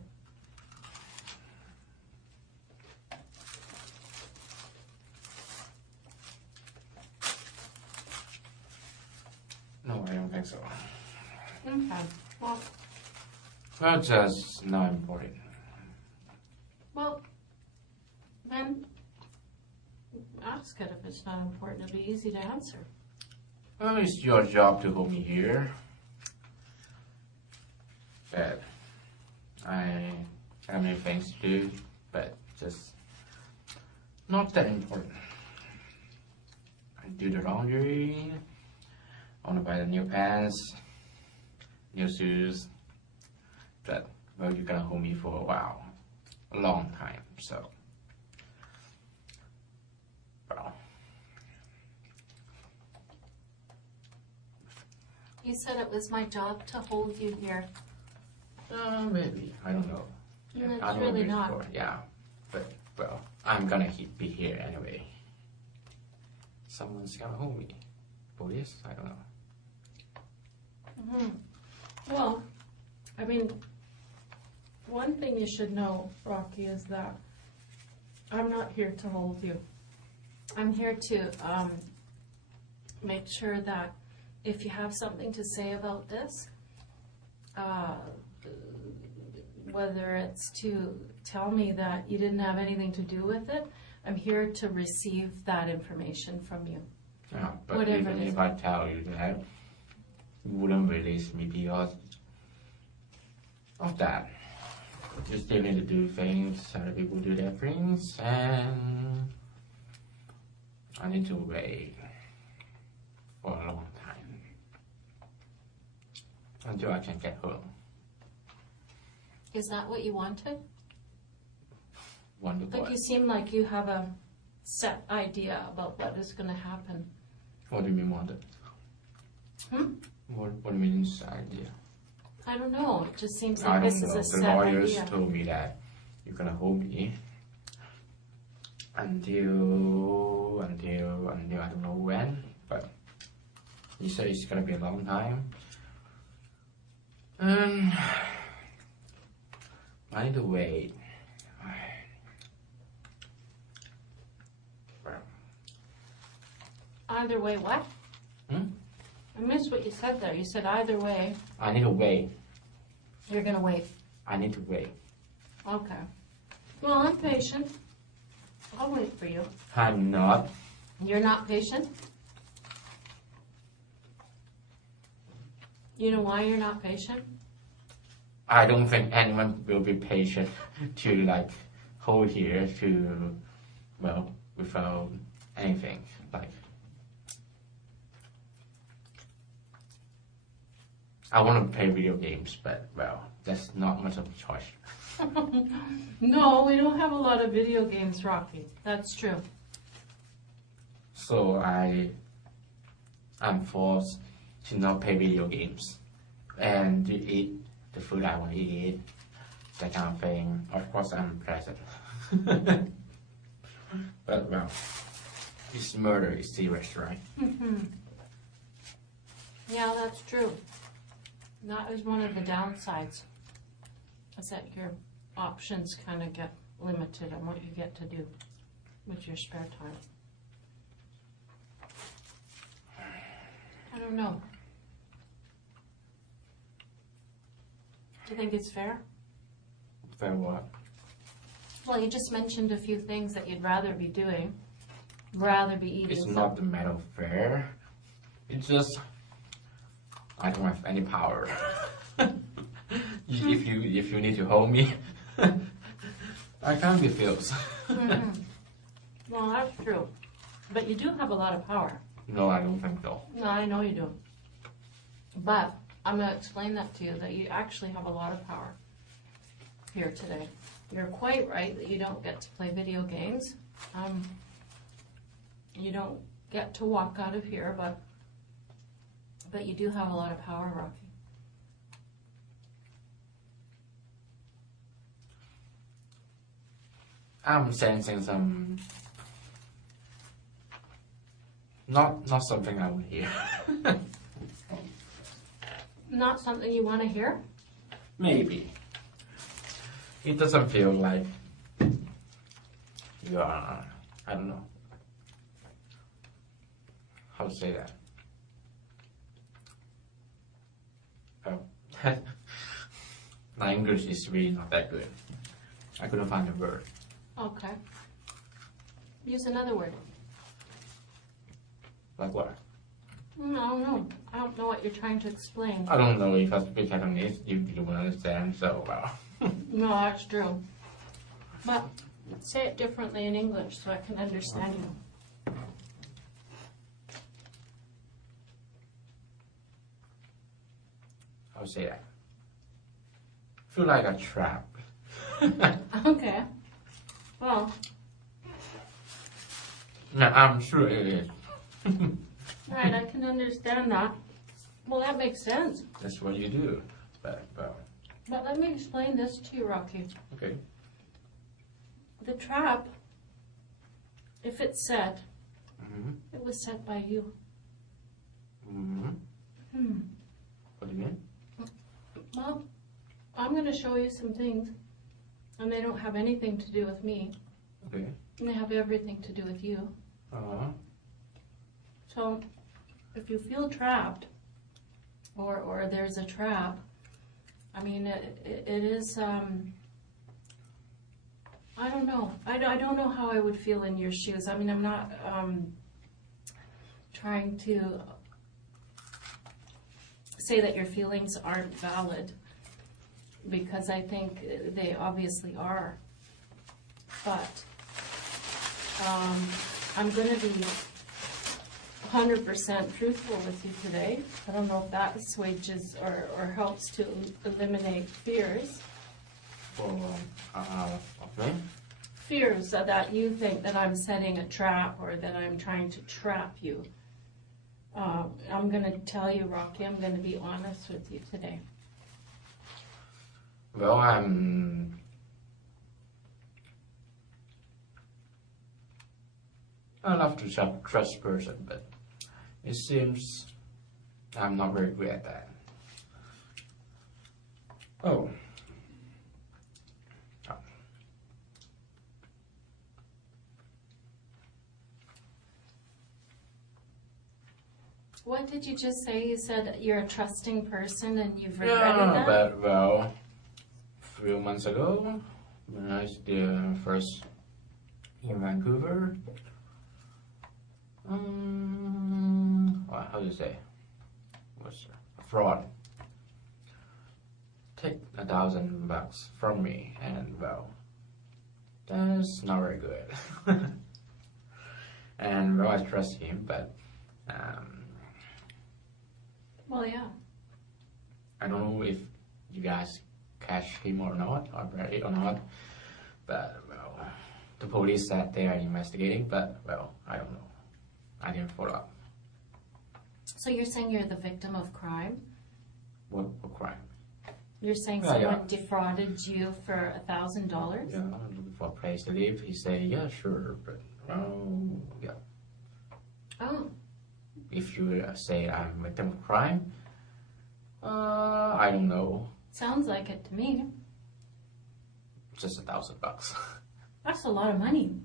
No, I don't think so. Okay. Well, Well, just not important. well, then ask it if it's not important. It'll be easy to answer. Well, it's your job to hold me here. But I have many things to do, but just not that important. I do the laundry. I want to buy the new pants, new shoes. But, well, you're gonna hold me for a while. A long time, so. Well. You said it was my job to hold you here. Maybe. I don't know. No, I it's don't really know not. before. Yeah. But, well, I'm gonna be here anyway. Someone's gonna hold me. Police? I don't know. Well, I mean, one thing you should know, Rocky, is that I'm not here to hold you. I'm here to make sure that if you have something to say about this, whether it's to tell me that you didn't have anything to do with it, I'm here to receive that information from you. Yeah, but Whatever even it is. if I tell you that, you wouldn't release me because of that. You still need to do things, other people do their things, and I need to wait for a long time until I can get home. Is that what you wanted? Wonderful. Like, you seem like you have a set idea about what is going to happen. What do you mean wanted? What do you mean idea? I don't know. It just seems I like don't this is know. a The set lawyers idea. told me that you're gonna hold me until I don't know when, but he said it's gonna be a long time. I need to wait. Either way, what? Hmm? I missed what you said there. You said either way. I need to wait. You're gonna wait. I need to wait. Okay. Well, I'm patient. I'll wait for you. I'm not. You're not patient? You know why you're not patient? I don't think anyone will be patient to like hold here to, well, without anything. Like, I want to play video games, but well, that's not much of a choice. No, we don't have a lot of video games, Rocky. That's true. So I'm forced to not play video games and to eat the food I want to eat, that kind of thing. Of course, I'm present. But well, this murder is serious, right? Yeah, that's true. That is one of the downsides. Is that your options kind of get limited on what you get to do with your spare time. I don't know. Do you think it's fair? Fair what? Well, you just mentioned a few things that you'd rather be doing, rather be eating. It's not the matter of fair. It's just I don't have any power. If you need to hold me, I can't refuse. Well, that's true. But you do have a lot of power. No, I don't think so. No, I know you do. But I'm going to explain that to you, that you actually have a lot of power here today. You're quite right that you don't get to play video games. You don't get to walk out of here, but you do have a lot of power, Rocky. I'm sensing some not something I would hear. Not something you want to hear? Maybe. It doesn't feel like you are, I don't know how to say that. Oh. My English is really not that good. I couldn't find a word. Okay. Use another word. Like what? I don't know. I don't know what you're trying to explain. I don't know if I speak Cantonese, if you will understand, so well. No, that's true. But say it differently in English so I can understand you. I'll say that. Feel like a trap. Okay. Well, No, I'm sure it is. right, I can understand that. Well, that makes sense. That's what you do. But But let me explain this to you, Rocky. okay. The trap, if it's set, Mm-hmm. it was set by you. Mm-hmm. What do you mean? Well, I'm going to show you some things, and they don't have anything to do with me. Okay. And they have everything to do with you. Uh-huh. So, if you feel trapped, or there's a trap, I mean, it is, I don't know. I don't know how I would feel in your shoes. I mean, I'm not trying to say that your feelings aren't valid, because I think they obviously are. But I'm going to be 100% truthful with you today. I don't know if that assuages or helps to eliminate fears. Okay. Fears that you think that I'm setting a trap or that I'm trying to trap you. I'm going to tell you, Rocky, I'm going to be honest with you today. Well, I'm I love to trust person, but it seems I'm not very good at that. Oh. What did you just say? You said you're a trusting person and you've regretted Yeah, that? but well, a few months ago, when I was the first in Vancouver, well, how do you say? Was a fraud. Take $1,000 from me, and well, that's not very good. And well, I trust him, but Well, yeah. I don't know if you guys catch him or not, or bury it or not. But well, the police said they are investigating, but well, I don't know. I didn't follow up. So you're saying you're the victim of crime? What crime? You're saying Yeah, someone yeah. defrauded you for $1,000? Yeah, I'm looking for a place to live. He said, yeah, sure, but yeah. Oh, If you say I'm a victim of crime, I don't know. sounds like it to me. Just $1,000. That's a lot of money.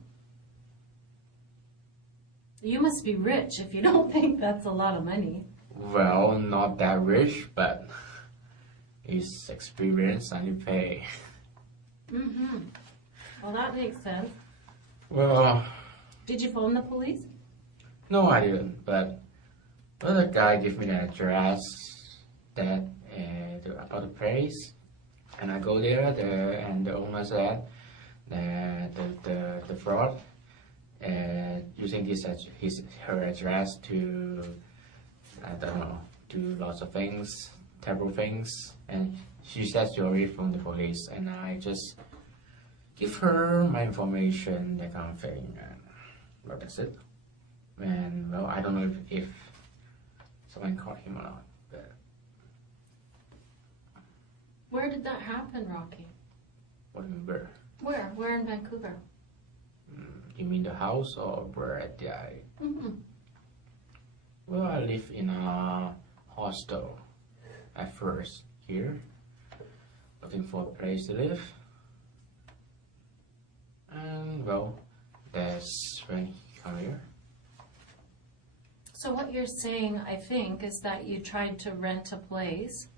You must be rich if you don't think that's a lot of money. Well, not that rich, but it's experience and you pay. Mm-hmm. Well, that makes sense. Well, Did you phone the police? no, I didn't. But the guy gave me the address that about the place, and I go there. And the owner said that the fraud using her address to I don't know do lots of things, terrible things, and she said sorry from the police, and I just give her my information, that kind of thing, and well, that's it. And well, I don't know if someone caught him or not. But Where did that happen, Rocky? what do you mean where? Where? Where in Vancouver? You mean the house or where at the? Mm-hmm. Well, I live in a hostel at first here, looking for a place to live. And well, that's when he come here. So what you're saying, I think, is that you tried to rent a place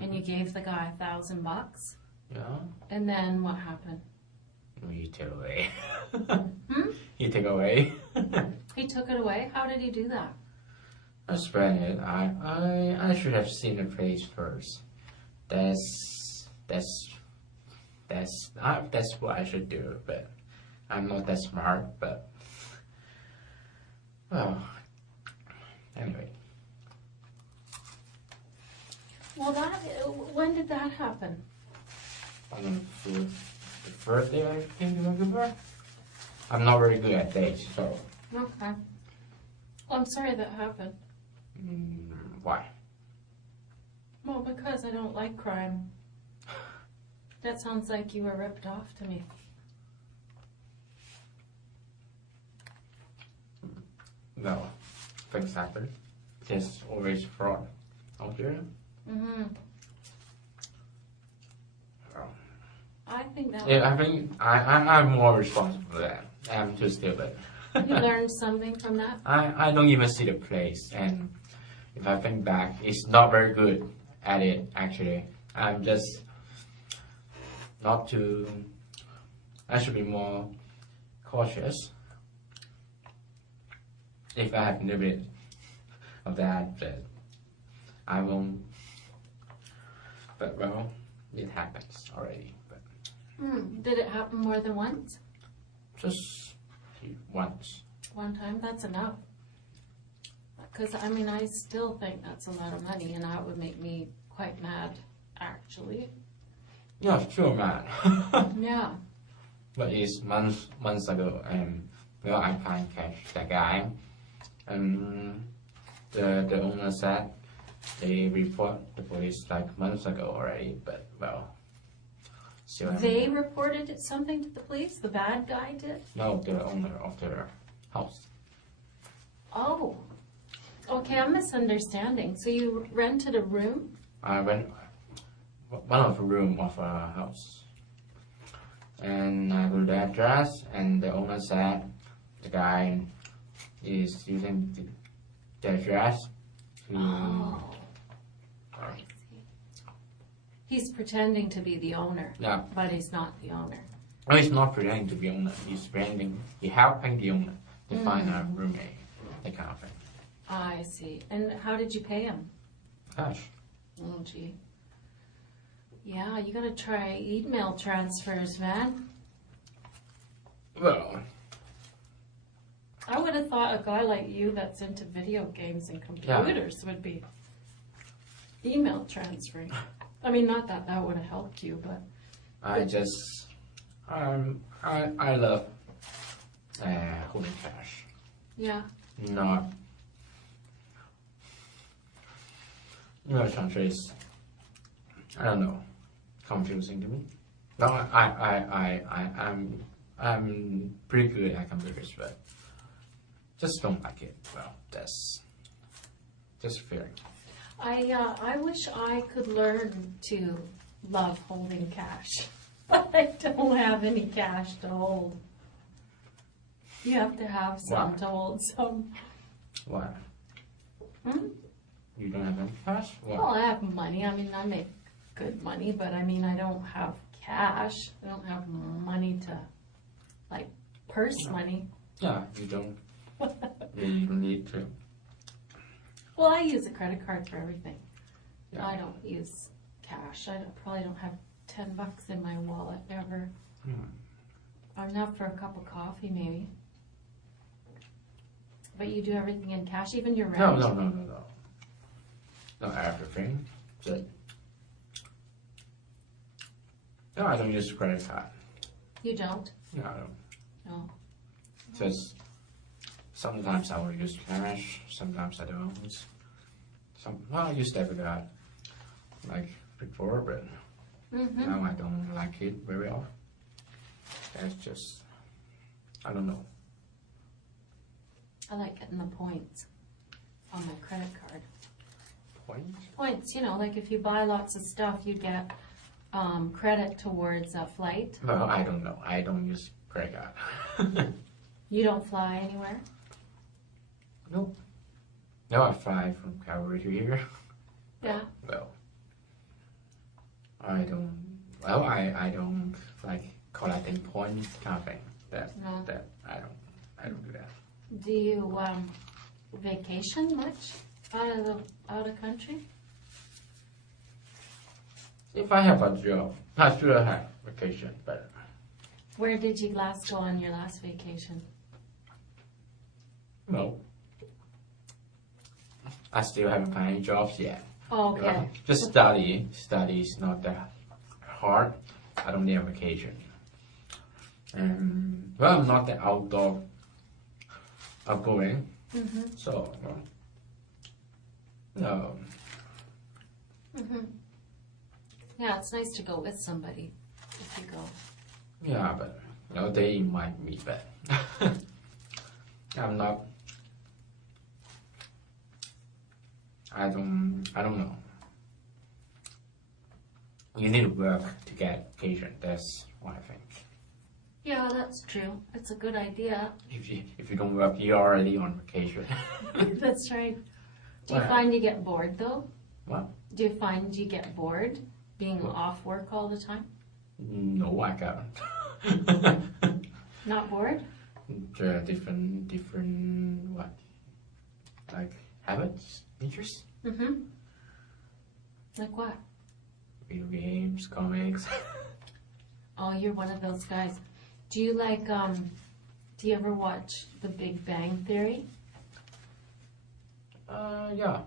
and you gave the guy $1,000, Yeah, and then what happened? you take away. Hmm? You take away. He took it away? How did he do that? I spent it. I should have seen the place first. That's what I should do. But I'm not that smart. But well, anyway. Well, when did that happen? On the first day I came to Vancouver, I'm not very good at dates. So Okay. Well, I'm sorry that happened. why? Well, because I don't like crime. That sounds like you were ripped off to me. No, things happen. There's always fraud out there. Mm-hmm. Well, I think that yeah, I think I'm more responsible for that. I'm too stupid. you learned something from that. I don't even see the place, and if I think back, it's not very good at it actually. I'm just not too. I should be more cautious. If I have a little bit of that, but I won't. But well, it happens already. But Did it happen more than once? just once. One time? That's enough. Because, I mean, I still think that's a lot of money, and that would make me quite mad, actually. Yeah, sure, man. Yeah. But it's months ago, and well, I can't catch that guy. And the owner said they report the police like months ago already, but well, still They reported something to the police? The bad guy did? no, the owner of the house. Oh. Okay, I'm misunderstanding. So you rented a room? I went one of the room of a house, and I got the address, and the owner said the guy is using the address Oh. I see. He's pretending to be the owner. Yeah. But he's not the owner. No, he's not pretending to be owner. He's helping the owner to find a roommate, that kind of thing. I see. And how did you pay him? Cash. Oh, gee. Yeah, you gotta try email transfers, man. Well, I would have thought a guy like you that's into video games and computers would be email transferring. I mean, not that that would have helped you, but I love holding cash. yeah. Not transfers. I don't know. Confusing to me. No, I'm pretty good at computers, but just don't like it. Well, that's just a feeling. I wish I could learn to love holding cash, but I don't have any cash to hold. You have to have some to hold some. Why? Hmm? You don't have any cash? Why? Well, I have money. I mean, I make good money, but I mean, I don't have cash. I don't have money to, like, purse money. Yeah, you don't. You don't need to. Well, I use a credit card for everything. Yeah. I don't use cash. Probably don't have $10 in my wallet ever. Enough for a cup of coffee, maybe. But you do everything in cash, even your rent? No. Not everything. Just, no, I don't use a credit card. You don't? No, I don't. No. Just sometimes I will use cash, sometimes I don't. I use debit card like before, but now I don't like it very often. That's just, I don't know. I like getting the points on my credit card. Points? Points, you know, like if you buy lots of stuff, you get credit towards a flight. Well, I don't know. I don't use credit card. You don't fly anywhere? Nope. No, I fly from Calgary to here. Yeah. Well, I don't like collecting points kind of thing. That I don't do that. Do you vacation much out of country? If I have a job, I should have vacation, but Where did you last go on your last vacation? no. I still haven't found any jobs yet. Oh, okay. Just study. Study is not that hard. I don't need a vacation. Well, I'm not that outgoing. So, no. Yeah, it's nice to go with somebody if you go. Yeah, but they invite me, but I'm not. I don't know. You need to work to get vacation. That's what I think. Yeah, that's true. It's a good idea. If you don't work, you're already on vacation. That's right. Do you Well, find you get bored though? What? Do you find you get bored being off work all the time? No, I can't. Not bored? There are different what? Like habits, interests, Like what? video games, comics. Oh, you're one of those guys. Do you like, do you ever watch The Big Bang Theory? Yeah.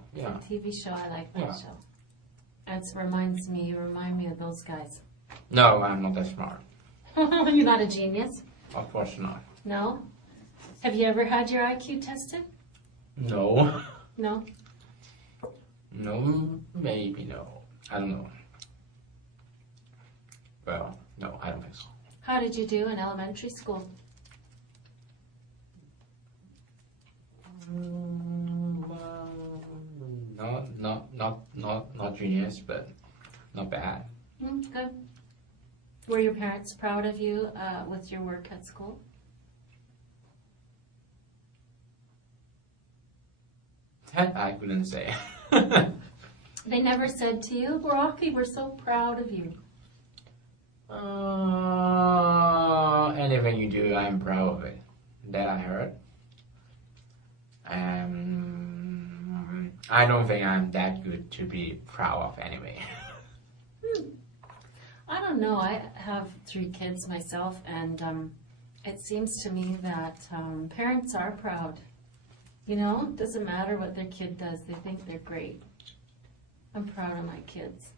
TV show, I like that Yeah. show. You remind me of those guys. No, I'm not that smart. You're not a genius? Of course not. No? Have you ever had your IQ tested? No. No? No, maybe no. I don't know. Well, no, I don't think so. How did you do in elementary school? Not genius, but not bad. Good. Were your parents proud of you with your work at school? That I couldn't say. They never said to you, Rocky, we're so proud of you. Anything you do, I'm proud of it. That I heard. I don't think I'm that good to be proud of anyway. I don't know. I have 3 kids myself, and it seems to me that parents are proud. You know, it doesn't matter what their kid does. They think they're great. I'm proud of my kids.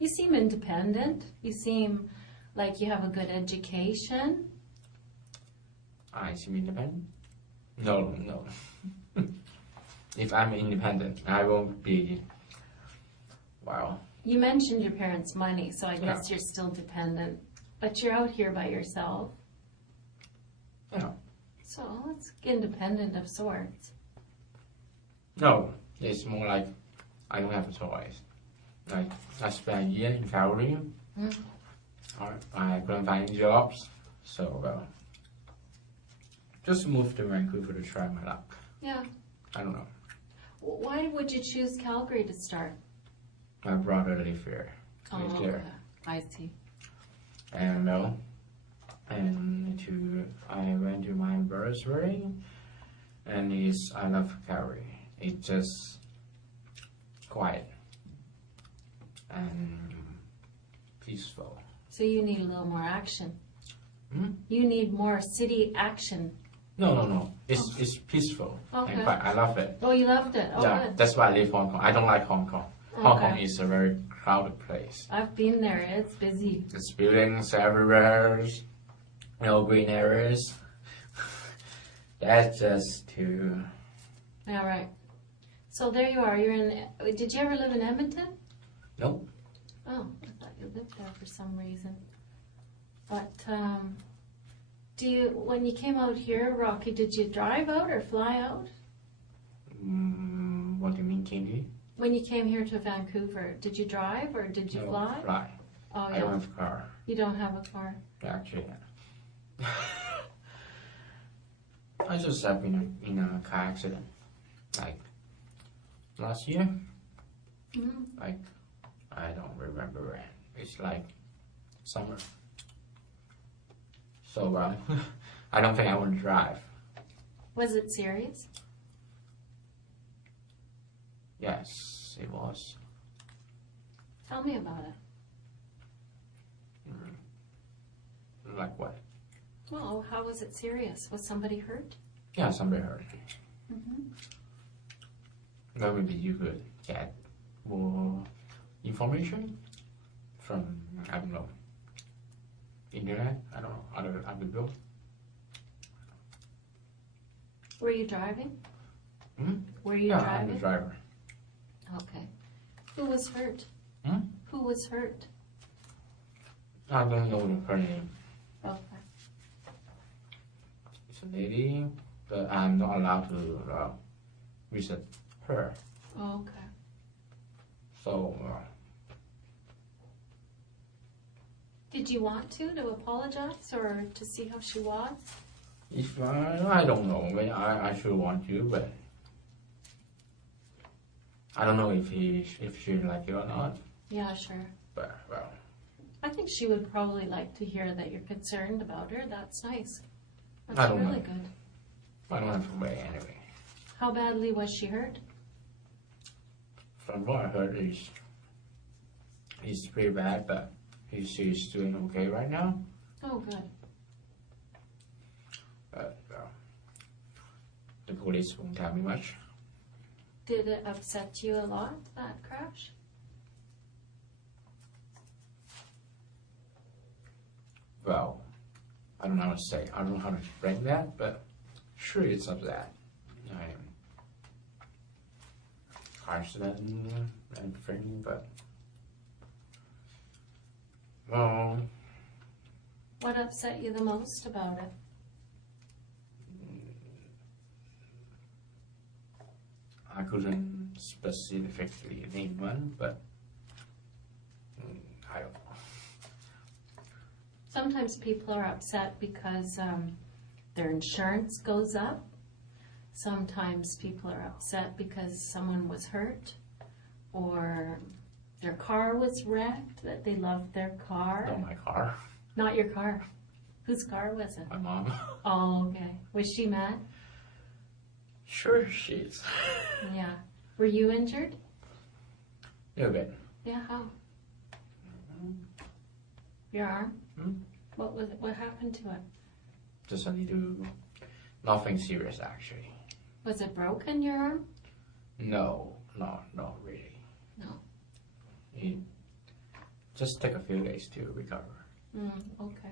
You seem independent. You seem like you have a good education. I seem independent? No. If I'm independent, I won't be. Wow. You mentioned your parents' money, so I guess you're still dependent. But you're out here by yourself. Yeah. So it's independent of sorts. No, it's more like I don't have a choice. Like, I spent a year in Calgary. I couldn't find any jobs, so just moved to Vancouver to try my luck. Yeah. I don't know. Why would you choose Calgary to start? My brother lives here. Lives there. I see. And I went to my brother's wedding, and I love Calgary. It's just quiet and peaceful. So you need a little more action. Hmm? You need more city action. No. It's peaceful. Okay. And I love it. Oh, you loved it? Oh, Yeah, good. that's why I leave Hong Kong. I don't like Hong Kong. Hong Kong is a very crowded place. I've been there. It's busy. There's buildings everywhere. No green areas. That's just too... All right. So there you are. You're in. Did you ever live in Edmonton? Nope. Oh, I thought you lived there for some reason. But when you came out here, Rocky, did you drive out or fly out? What do you mean, Kingy? When you came here to Vancouver, did you drive or did you fly? Fly. Oh, I yeah. don't have a car. You don't have a car. Actually, I just have been in a car accident. Like, last year? Mm-hmm. Like, I don't remember when. It's like summer. So, I don't think I want to drive. Was it serious? Yes, it was. Tell me about it. Like what? Well, how was it serious? Was somebody hurt? Yeah, somebody hurt me. Mm-hmm. Well, maybe you could get more information from, I don't know, internet, I don't know, other people. Were you driving? Hmm? Were you Yeah, driving? I'm the driver. Okay. Who was hurt? Hmm? Who was hurt? I don't know her name. Okay. It's a lady, but I'm not allowed to visit her. Okay. So, Did you want to apologize or to see how she was? if I don't know, maybe I should want to, but I don't know if she like it or not. Yeah, sure. But well, I think she would probably like to hear that you're concerned about her. That's nice. That's I don't really know. good. I don't have a way anyway. How badly was she hurt? From what I heard, he's pretty bad, but she's doing okay right now. Oh, good. But the police won't tell me much. Did it upset you a lot, that crash? Well, I don't know how to say. I don't know how to explain that, but sure it's upset. Car accident and everything, but well, What upset you the most about it? I couldn't specifically name one, but I don't know. Sometimes people are upset because their insurance goes up sometimes people are upset because someone was hurt or their car was wrecked, that they loved their car. Not my car. Not your car. Whose car was it? My mom. Oh, okay. Was she mad? Sure, she's. Yeah. Were you injured? A little bit. Yeah, how? Your arm? Hmm? What was it? What happened to it? Just only do nothing serious actually. Was it broken, your arm? No, not really. No. It just take a few days to recover. Okay.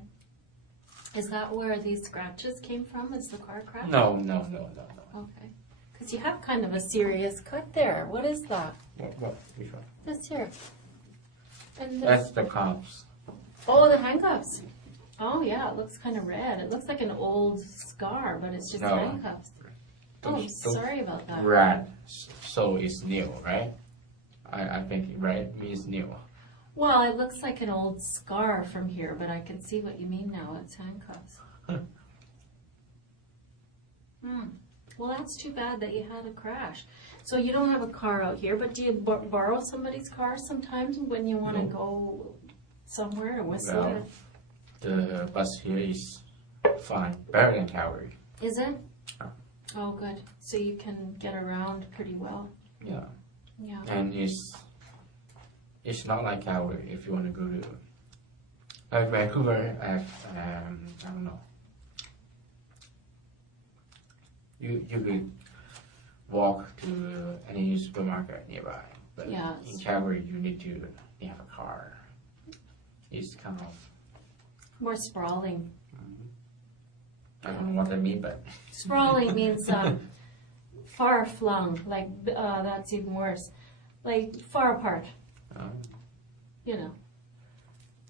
Is that where these scratches came from? Is the car crash? No. Okay. Because you have kind of a serious cut there. What is that? What? Which one? This here. And this. That's the cuffs. Oh, the handcuffs. Oh, yeah, it looks kind of red. It looks like an old scar, but it's just No. handcuffs. Oh, I'm Those sorry about that. red, so it's new, right? I think red means new. Well, it looks like an old scar from here, but I can see what you mean now. It's handcuffs. Well, that's too bad that you had a crash. So you don't have a car out here, but do you borrow somebody's car sometimes when you want to go somewhere to whistle Well, it? the bus here is fine, better than Calgary. Is it? Yeah. Oh, good. So you can get around pretty well. Yeah, Yeah. and it's not like Calgary if you want to go to like Vancouver. I don't know. You could walk to any supermarket nearby, but Yes. in Calgary you need to have a car. It's kind of More sprawling. I don't know what that means, but Sprawling means far flung. Like that's even worse. Like far apart. You know.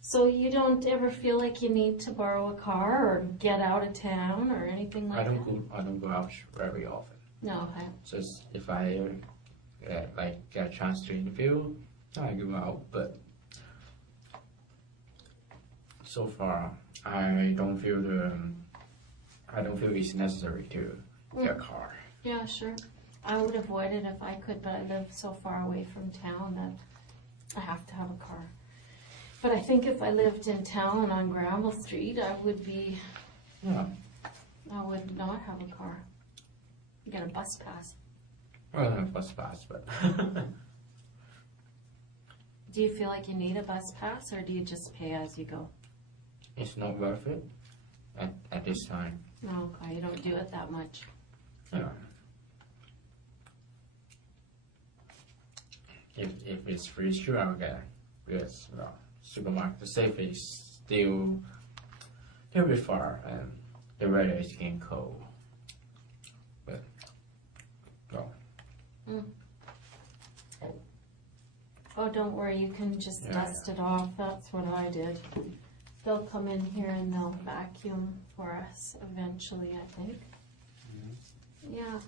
So you don't ever feel like you need to borrow a car or get out of town or anything like I that? don't go out very often. No, okay. Just if I get a chance to interview, I go out. But so far, I don't feel it's necessary to get a car. Yeah, sure. I would avoid it if I could, but I live so far away from town that I have to have a car. But I think if I lived in town on Granville Street, I would not have a car. Get a bus pass. Well, not a bus pass, but Do you feel like you need a bus pass, or do you just pay as you go? it's not worth it at this time. No, okay, you don't do it that much. Yeah. If it's free, sure I'll get it. Because supermarket, the safe is still a bit far, and the weather is getting cold. But Oh, don't worry, you can just dust it off. That's what I did. They'll come in here and they'll vacuum for us eventually, I think. Yeah.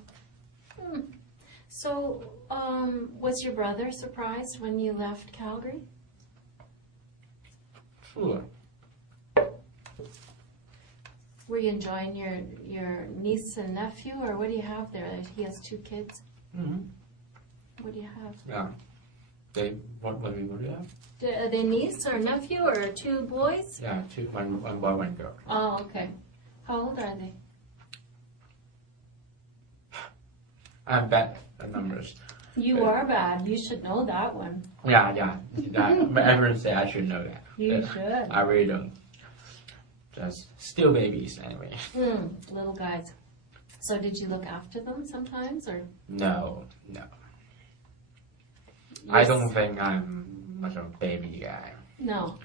So, was your brother surprised when you left Calgary? sure. Were you enjoying your niece and nephew, or what do you have there? He has 2 kids. What do you have? Yeah. What do you have? Are they niece or nephew or 2 boys? Yeah, one boy, one girl. Oh, okay. How old are they? I'm bad at numbers. You are bad. You should know that one. Yeah. Everyone say I should know that. You But should. I really don't. Just still babies anyway. Little guys. So did you look after them sometimes, or? No. Yes. I don't think I'm much of a baby guy. No.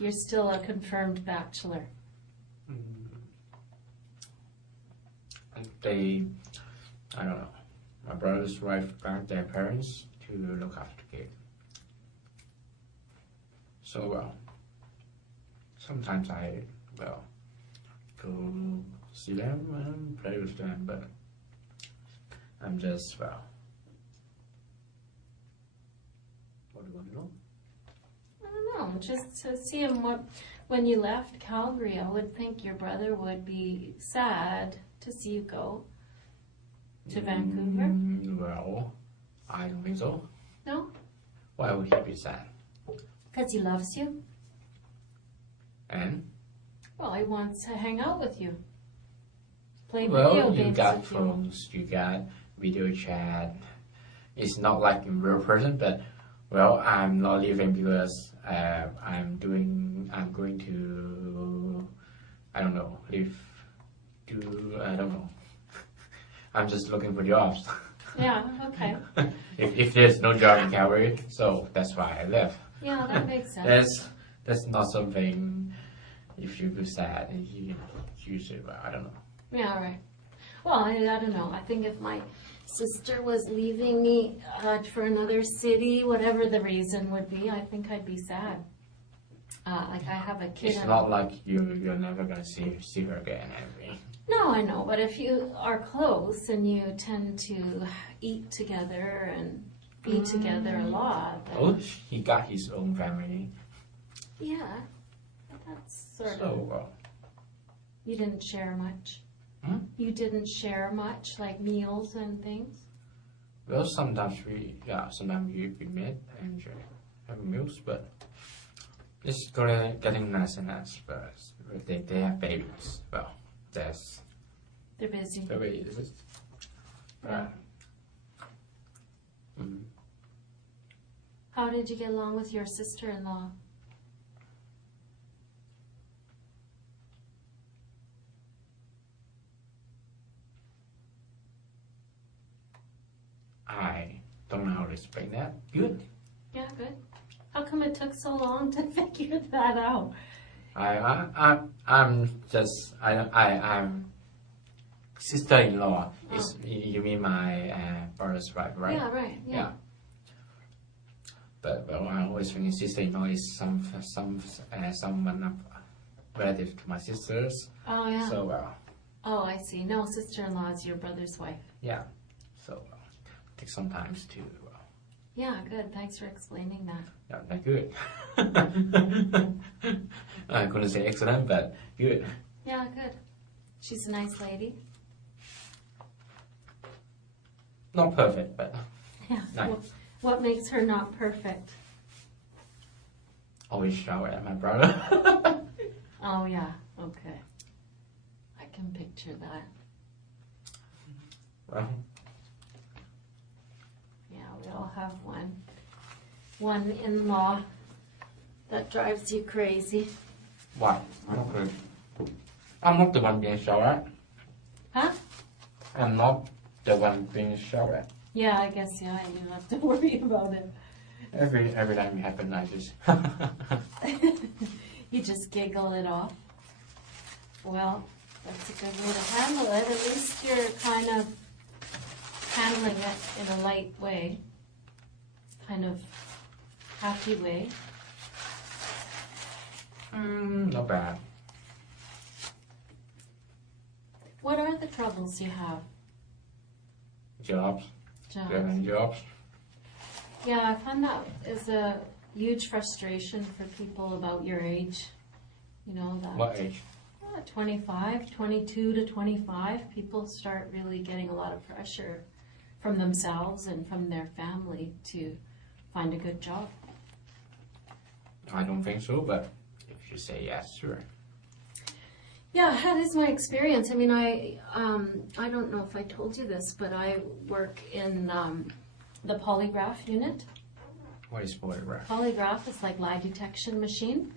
You're still a confirmed bachelor. I don't know. My brother's wife got their parents to look after the kid. So, sometimes I, go see them and play with them, but I'm just, what do you want to know? I don't know. Just to see him. When you left Calgary, I would think your brother would be sad to see you go. To Vancouver? Well, I don't think so. No? Why would he be sad? Because he loves you. And? Well, he wants to hang out with you. Play video Well, you games got with you. phones, you got video chat. It's not like in real person, but well, I'm not leaving because I'm going to, I don't know, I don't know. I'm just looking for jobs. Yeah, okay. if there's no job in Calgary, so that's why I left. Yeah, that makes sense. That's not something. If you feel sad, you should. Well, I don't know. Yeah, right. Well, I don't know. I think if my sister was leaving me for another city, whatever the reason would be, I think I'd be sad. Like I have a kid. It's not like you're never gonna see her again, Henry. No, I know, but if you are close and you tend to eat together and be together a lot, then Oh, he got his own family. yeah, but that's sort So of. You didn't share much. Hmm? You didn't share much, like meals and things. well, sometimes we meet and have meals, but it's getting nice and nice. But they have babies. Well, They're busy. the way it is. Yeah. How did you get along with your sister-in-law? I don't know how to explain that. Good. Yeah, good. How come it took so long to figure that out? I'm sister-in-law. You mean my brother's wife, right? Yeah, right. Yeah. But well, I always think sister-in-law is someone relative to my sisters. Oh, yeah. So well, Oh, I see. No, sister-in-law is your brother's wife. yeah. So take some time to. Yeah, good. Thanks for explaining that. Yeah, not good. I couldn't say excellent, but good. Yeah, good. She's a nice lady. Not perfect, but Yeah. nice. What makes her not perfect? Always shower at my brother. Oh, yeah. Okay. I can picture that. Well, Yeah, we all have one in-law that drives you crazy. why? I'm not the one being showered at. Huh? I'm not the one being showered at. Yeah, I guess, yeah, you don't have to worry about it. Every time it happens, I just. You just giggle it off. Well, that's a good way to handle it. At least you're kind of handling it in a light way, kind of happy way. Not bad. What are the troubles you have? Jobs. Jobs. Getting jobs. Yeah, I find that is a huge frustration for people about your age. You know, that What age? 25, 22 to 25, people start really getting a lot of pressure from themselves and from their family to find a good job. I don't think so, but if you say yes, sure. Yeah, that is my experience. I mean, I don't know if I told you this, but I work in the polygraph unit. What is polygraph? Polygraph is like lie detection machine.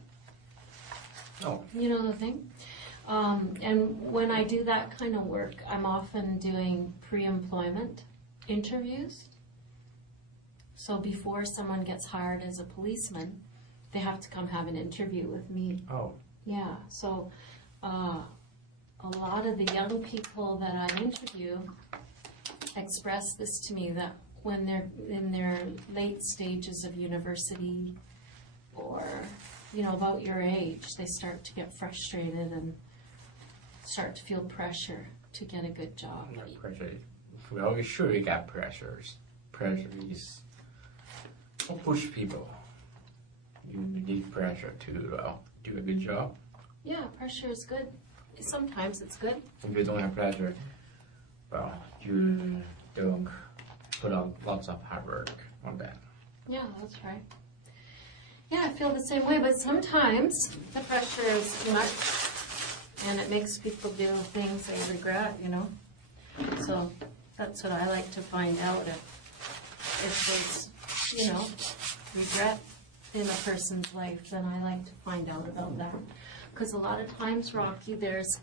Oh, You know the thing? And when I do that kind of work, I'm often doing pre-employment interviews. So before someone gets hired as a policeman, they have to come have an interview with me. oh, Yeah, so a lot of the young people that I interview express this to me, that when they're in their late stages of university or, you know, about your age, they start to get frustrated and start to feel pressure to get a good job. not pressure. Well, sure you got pressures. Pressure is don't push people. You need pressure to do a good job. Yeah, pressure is good. Sometimes it's good. If you don't have pressure, well, you don't put on lots of hard work on that. Yeah, that's right. Yeah, I feel the same way, but sometimes the pressure is too much and it makes people do things they regret, you know. So that's what I like to find out, if there's, you know, regret in a person's life, then I like to find out about that. Because a lot of times, Rocky, there's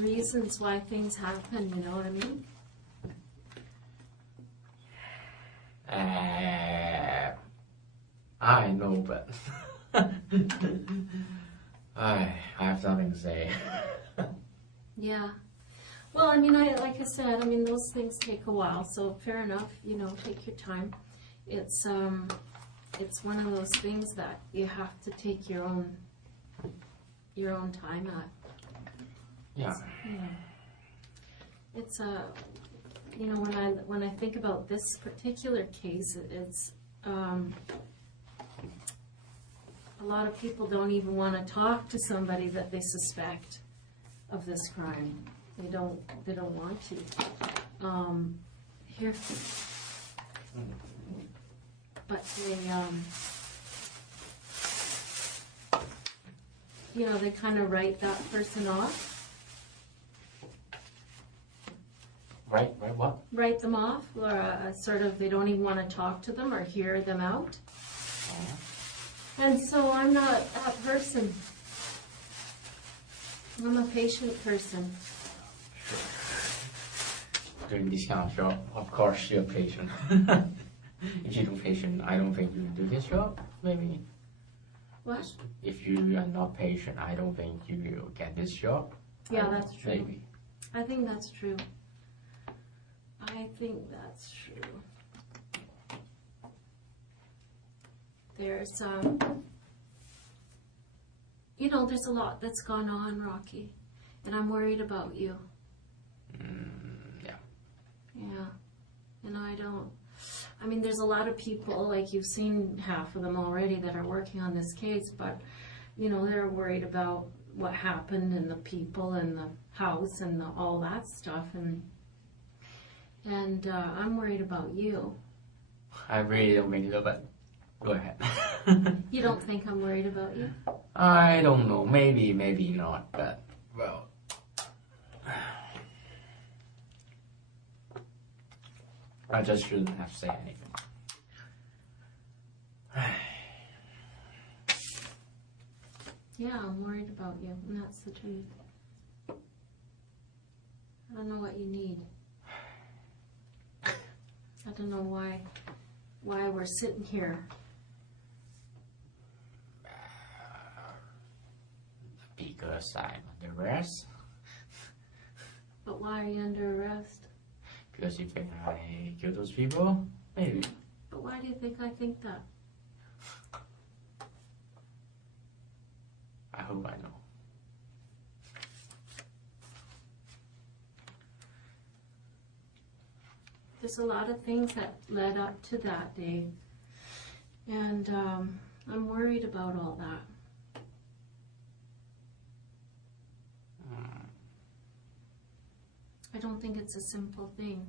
reasons why things happen, you know what I mean? I know, but I have nothing to say. Yeah. Well, I mean, like I said, I mean, those things take a while, so fair enough, you know, take your time. It's one of those things that you have to take your own time at. Yeah. It's you know, when I think about this particular case, it's a lot of people don't even want to talk to somebody that they suspect of this crime. They don't want to. Here, but they you know, they kind of write that person off. Right, what? Write them off, or sort of, they don't even want to talk to them or hear them out. And so I'm not that person. I'm a patient person. Doing this kind of job, of course you're patient. If you're not patient, I don't think you do this job, maybe. What? If you are not patient, I don't think you will get this job. Yeah, that's true. Maybe. I think that's true. I think that's true. There's, you know, there's a lot that's gone on, Rocky, and I'm worried about you. Yeah. Yeah, and I mean, there's a lot of people, like you've seen half of them already that are working on this case, but, you know, they're worried about what happened and the people and the house and all that stuff, and I'm worried about you. I really don't think so, but go ahead. You don't think I'm worried about you? I don't know, maybe not, but, well, I just shouldn't have said anything. Yeah, I'm worried about you, and that's the truth. I don't know what you need. I don't know why we're sitting here. Because I'm under arrest. But why are you under arrest? Because you think I killed those people? Maybe. But why do you think I think that? I hope I know. There's a lot of things that led up to that day. And I'm worried about all that. I don't think it's a simple thing.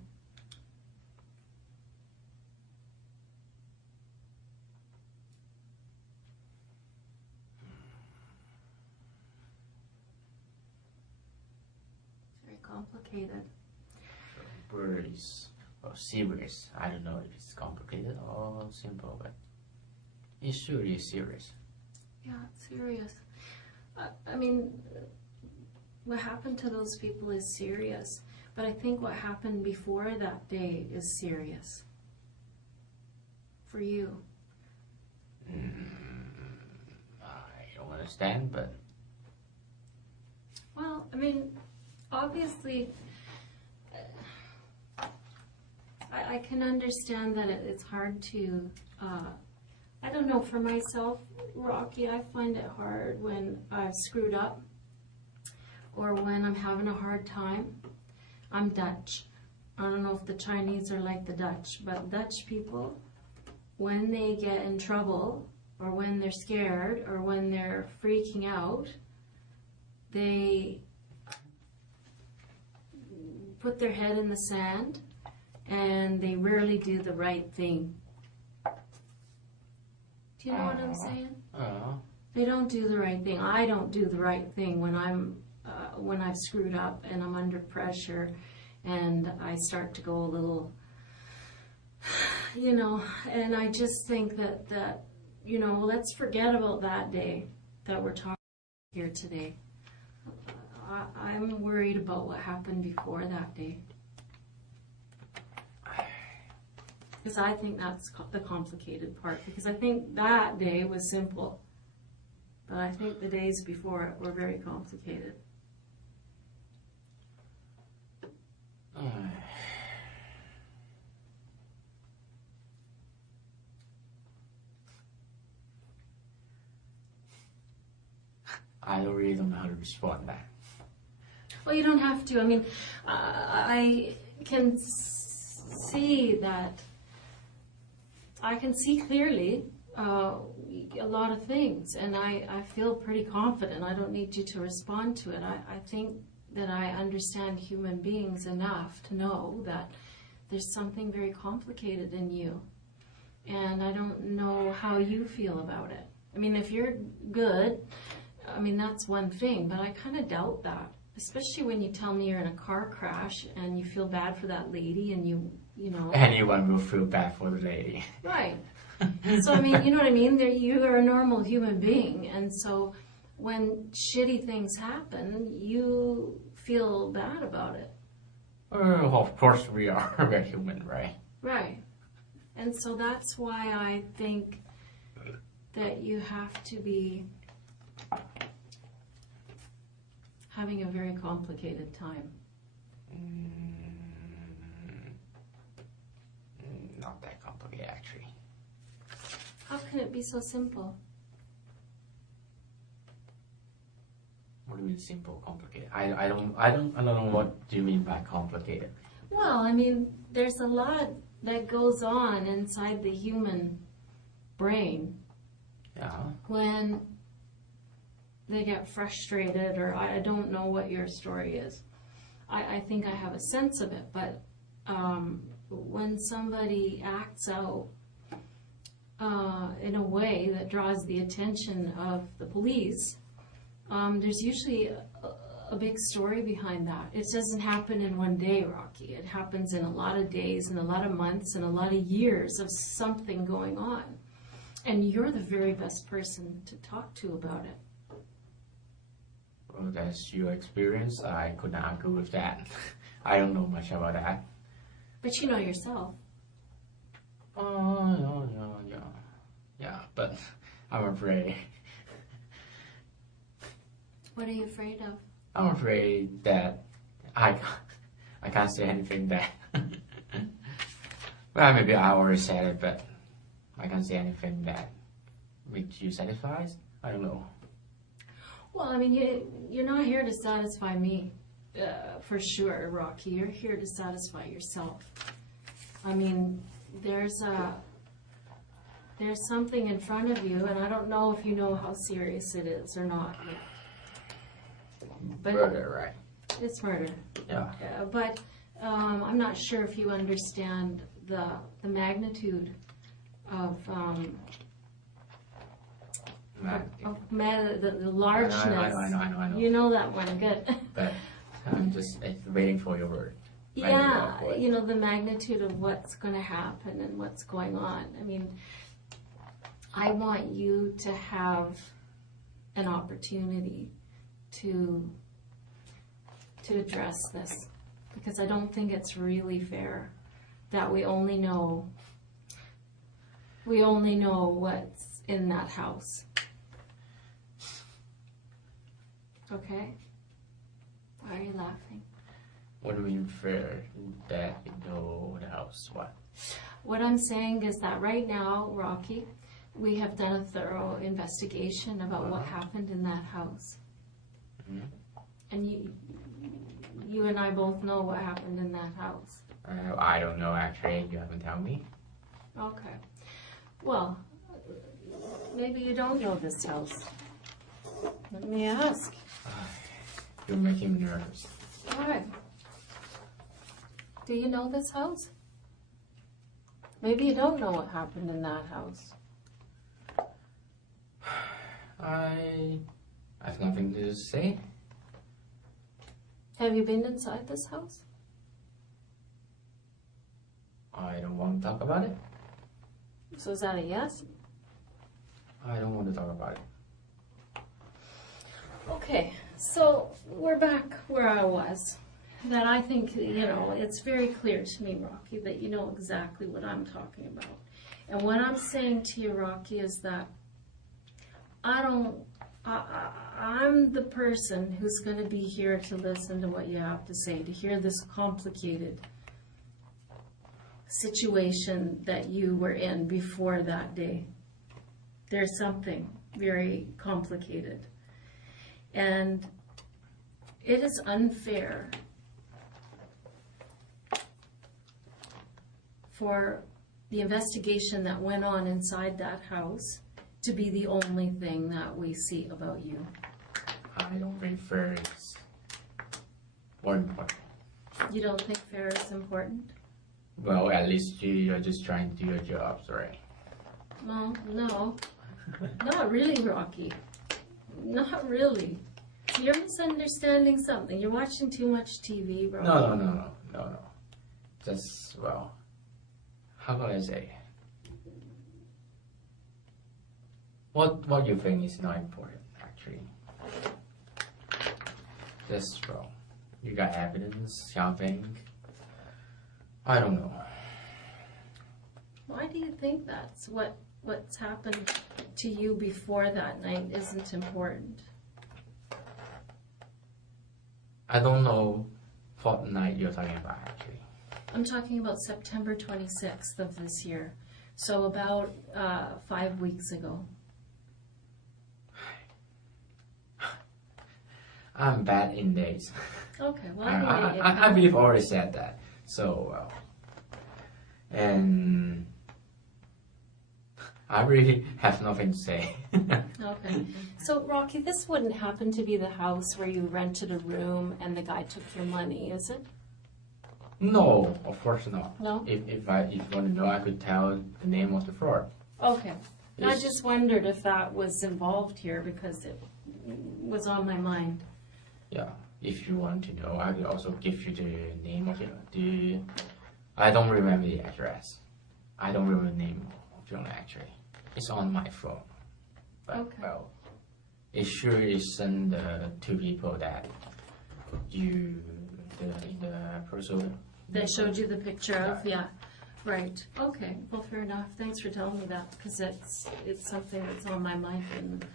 It's very complicated. Bird is serious. I don't know if it's complicated or simple, but it's really serious. Yeah, it's serious. I mean, what happened to those people is serious, but I think what happened before that day is serious. For you. I don't understand, but... Well, I mean, obviously, I can understand that it's hard to, I don't know, for myself, Rocky, I find it hard when I've screwed up or when I'm having a hard time. I'm Dutch. I don't know if the Chinese are like the Dutch, but Dutch people, when they get in trouble or when they're scared or when they're freaking out, they put their head in the sand and they rarely do the right thing. Do you know what I'm saying? They don't do the right thing. I don't do the right thing when I've screwed up and I'm under pressure and I start to go a little, and I just think that let's forget about that day that we're talking here today. I'm worried about what happened before that day. Because I think that's the complicated part. Because I think that day was simple. But I think the days before it were very complicated. I really don't know how to respond to that. Well, you don't have to. I mean, I can see that. I can see clearly a lot of things, and I feel pretty confident. I don't need you to respond to it. I think that I understand human beings enough to know that there's something very complicated in you, and I don't know how you feel about it. I mean, if you're good, I mean, that's one thing, but I kind of doubt that, especially when you tell me you're in a car crash and you feel bad for that lady and you know. Anyone will feel bad for the lady. Right. So, I mean, you know what I mean? You are a normal human being, and so when shitty things happen, you feel bad about it. Of course we are. We're human, right? Right. And so that's why I think that you have to be having a very complicated time. Not that complicated, actually. How can it be so simple? What do you mean simple, complicated? I don't know what do you mean by complicated. Well, I mean, there's a lot that goes on inside the human brain. Yeah. When they get frustrated, or I don't know what your story is. I think I have a sense of it, but when somebody acts out in a way that draws the attention of the police, there's usually a big story behind that. It doesn't happen in one day, Rocky. It happens in a lot of days and a lot of months and a lot of years of something going on. And you're the very best person to talk to about it. Well, that's your experience. I could not agree with that. I don't know much about that. But you know yourself. Yeah, but I'm afraid. What are you afraid of? I'm afraid that I can't say anything that. Well, maybe I already said it, but I can't say anything that makes you satisfied. I don't know. Well, I mean, you're not here to satisfy me, for sure, Rocky. You're here to satisfy yourself. I mean, there's something in front of you, and I don't know if you know how serious it is or not. But Murder, right? It's murder. Yeah. But I'm not sure if you understand the magnitude of the largeness. I know. You know that one, good. But I'm just waiting for your word. Yeah, you know, the magnitude of what's going to happen and what's going on. I mean, I want you to have an opportunity to address this, because I don't think it's really fair that we only know what's in that house. Okay? Why are you laughing? What do you mean fair that you know the house? What? What I'm saying is that right now, Rocky, we have done a thorough investigation about what happened in that house. Mm-hmm. And you and I both know what happened in that house. I don't know, actually. You haven't told me. Okay. Well, maybe you don't know this house. Let me ask. You're making me nervous. Why? Do you know this house? Maybe you don't know what happened in that house. I have nothing to say. Have you been inside this house? I don't want to talk about it. So is that a yes? I don't want to talk about it. Okay, so we're back where I was. That I think, it's very clear to me, Rocky, that you know exactly what I'm talking about. And what I'm saying to you, Rocky, is that I'm the person who's going to be here to listen to what you have to say, to hear this complicated situation that you were in before that day. There's something very complicated. And it is unfair for the investigation that went on inside that house to be the only thing that we see about you. I don't think fair is more important. You don't think fair is important? Well, at least you're just trying to do your jobs, right? Well, no. Not really, Rocky. Not really. You're misunderstanding something. You're watching too much TV, Rocky. No. Just, well, how can I say? What you think is not important, actually. Just, well, you got evidence, something. I don't know. Why do you think that's what's happened to you before that night isn't important? I don't know what night you're talking about, actually. I'm talking about September 26th of this year. So about 5 weeks ago. I'm bad in days. Okay, well, I believe I already said that. So, well. And I really have nothing to say. Okay. So, Rocky, this wouldn't happen to be the house where you rented a room and the guy took your money, is it? No, of course not. No? If you want to know, I could tell the name of the fraud. Okay. I Yes. just wondered if that was involved here because it was on my mind. Yeah, if you want to know, I could also give you the name of the. I don't remember the address. I don't remember the name of the owner, actually. It's on my phone. But, Okay. well, it sure isn't the two people that you, the person. That showed you the picture of? Yeah. Right. Okay. Well, fair enough. Thanks for telling me that because it's something that's on my mind.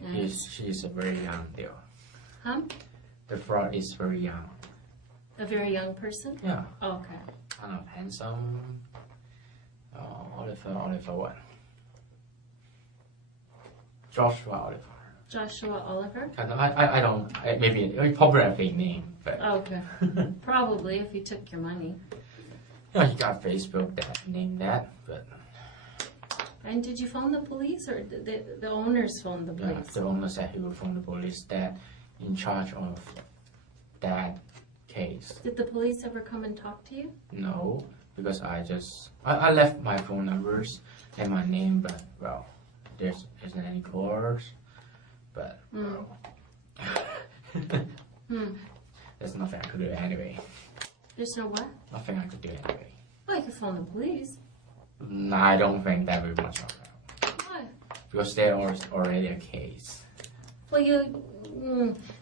And She's a very young girl. huh? The fraud is very young. A very young person? Yeah, Okay. kind of handsome. Oliver what? Joshua Oliver. Joshua Oliver? Kind of, I don't, maybe probably a fake name, but Okay. Probably if he took your money. yeah, he got Facebook that named that, but And did you phone the police or did the owners phone the yeah, police? the owner said he will phone the police that in charge of that case. Did the police ever come and talk to you? No, because I left my phone numbers and my name, but well, there isn't any calls, but well, there's nothing I could do anyway. There's no what? Nothing I could do anyway. Well, you could phone the police. No, I don't think that would be much of that. Why? Because there was already a case. Well,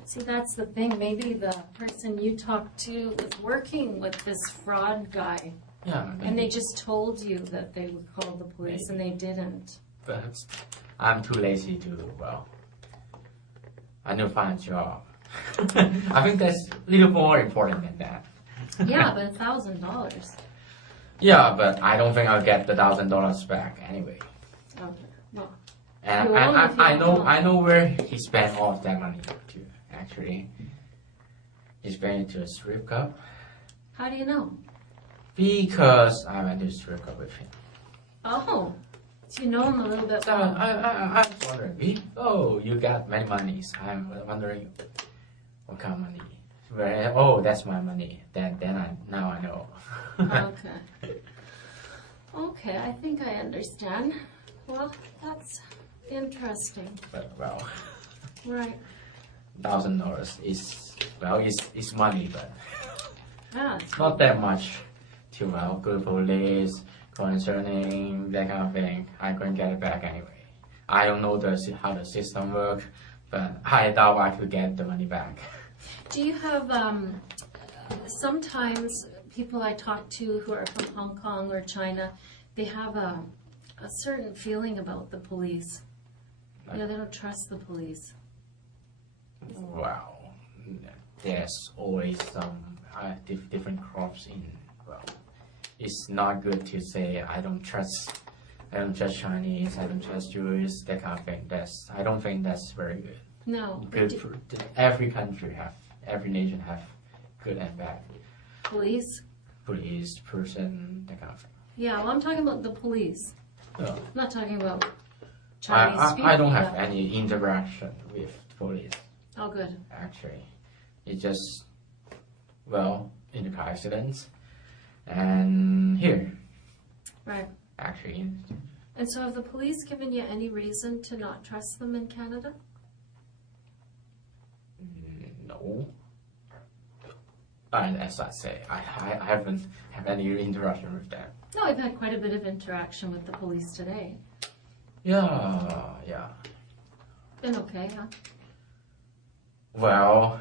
see, that's the thing. Maybe the person you talked to was working with this fraud guy. Yeah, maybe. And they just told you that they would call the police and they didn't. But I'm too lazy to, well, I need to find a job. I think that's a little more important than that. Yeah, but $1,000. Yeah, but I don't think I'll get the $1,000 back anyway. Okay. Well, And You won't if you don't know. I know where he spent all of that money to, actually. He spent it to a strip club. how do you know? Because I went to a strip club with him. Oh, so you know him a little bit So more. I'm wondering, you got many monies. I'm wondering what kind of money. oh, that's my money. Now I know. Okay. Okay, I think I understand. Well, that's interesting. But well, Right. $1,000 is it's money, but Yeah, it's not that much to go to police concerning that kind of thing. I'm going to get it back anyway. I don't know how the system works, but I doubt I could get the money back. Do you have, sometimes people I talk to who are from Hong Kong or China, they have a certain feeling about the police. You know, they don't trust the police. Wow, there's always some different crops in. Well, it's not good to say I don't trust Chinese, I don't trust Jews, that kind of thing. I don't think that's very good. No. Good for every country every nation have good and bad. Police? Police, person, that kind of thing. Yeah, well, I'm talking about the police. No. I'm not talking about Chinese people. I don't have any interaction with police. Oh, good. Actually, it's just in the car accidents and here. Right. Actually. And so have the police given you any reason to not trust them in Canada? No. And as I say, I haven't had any interaction with them. No, I've had quite a bit of interaction with the police today. Yeah. Been okay, huh? Well,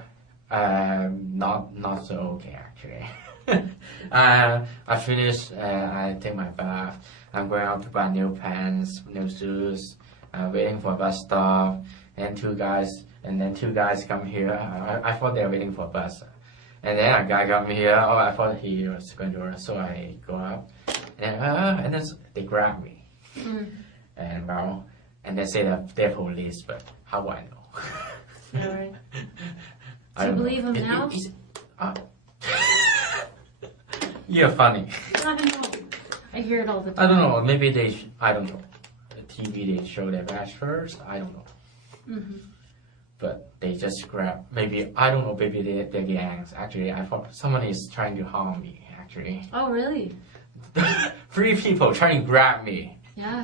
not so okay actually. I finished. I take my bath. I'm going out to buy new pants, new shoes. Waiting for a bus stop, and two guys come here. I thought they were waiting for a bus, and then a guy got me here. Oh, I thought he was going to run, so I go up, and then they grab me, and they say that they're police, but how do I know? All right. Do you believe him now? You're funny. I don't know. I hear it all the time. I don't know. Maybe I don't know. The TV they show their badge first. I don't know. Mm-hmm. But they just grab. Maybe I don't know. Maybe they're gangs. Actually, I thought someone is trying to harm me. Actually. Oh, really? 3 people trying to grab me. Yeah.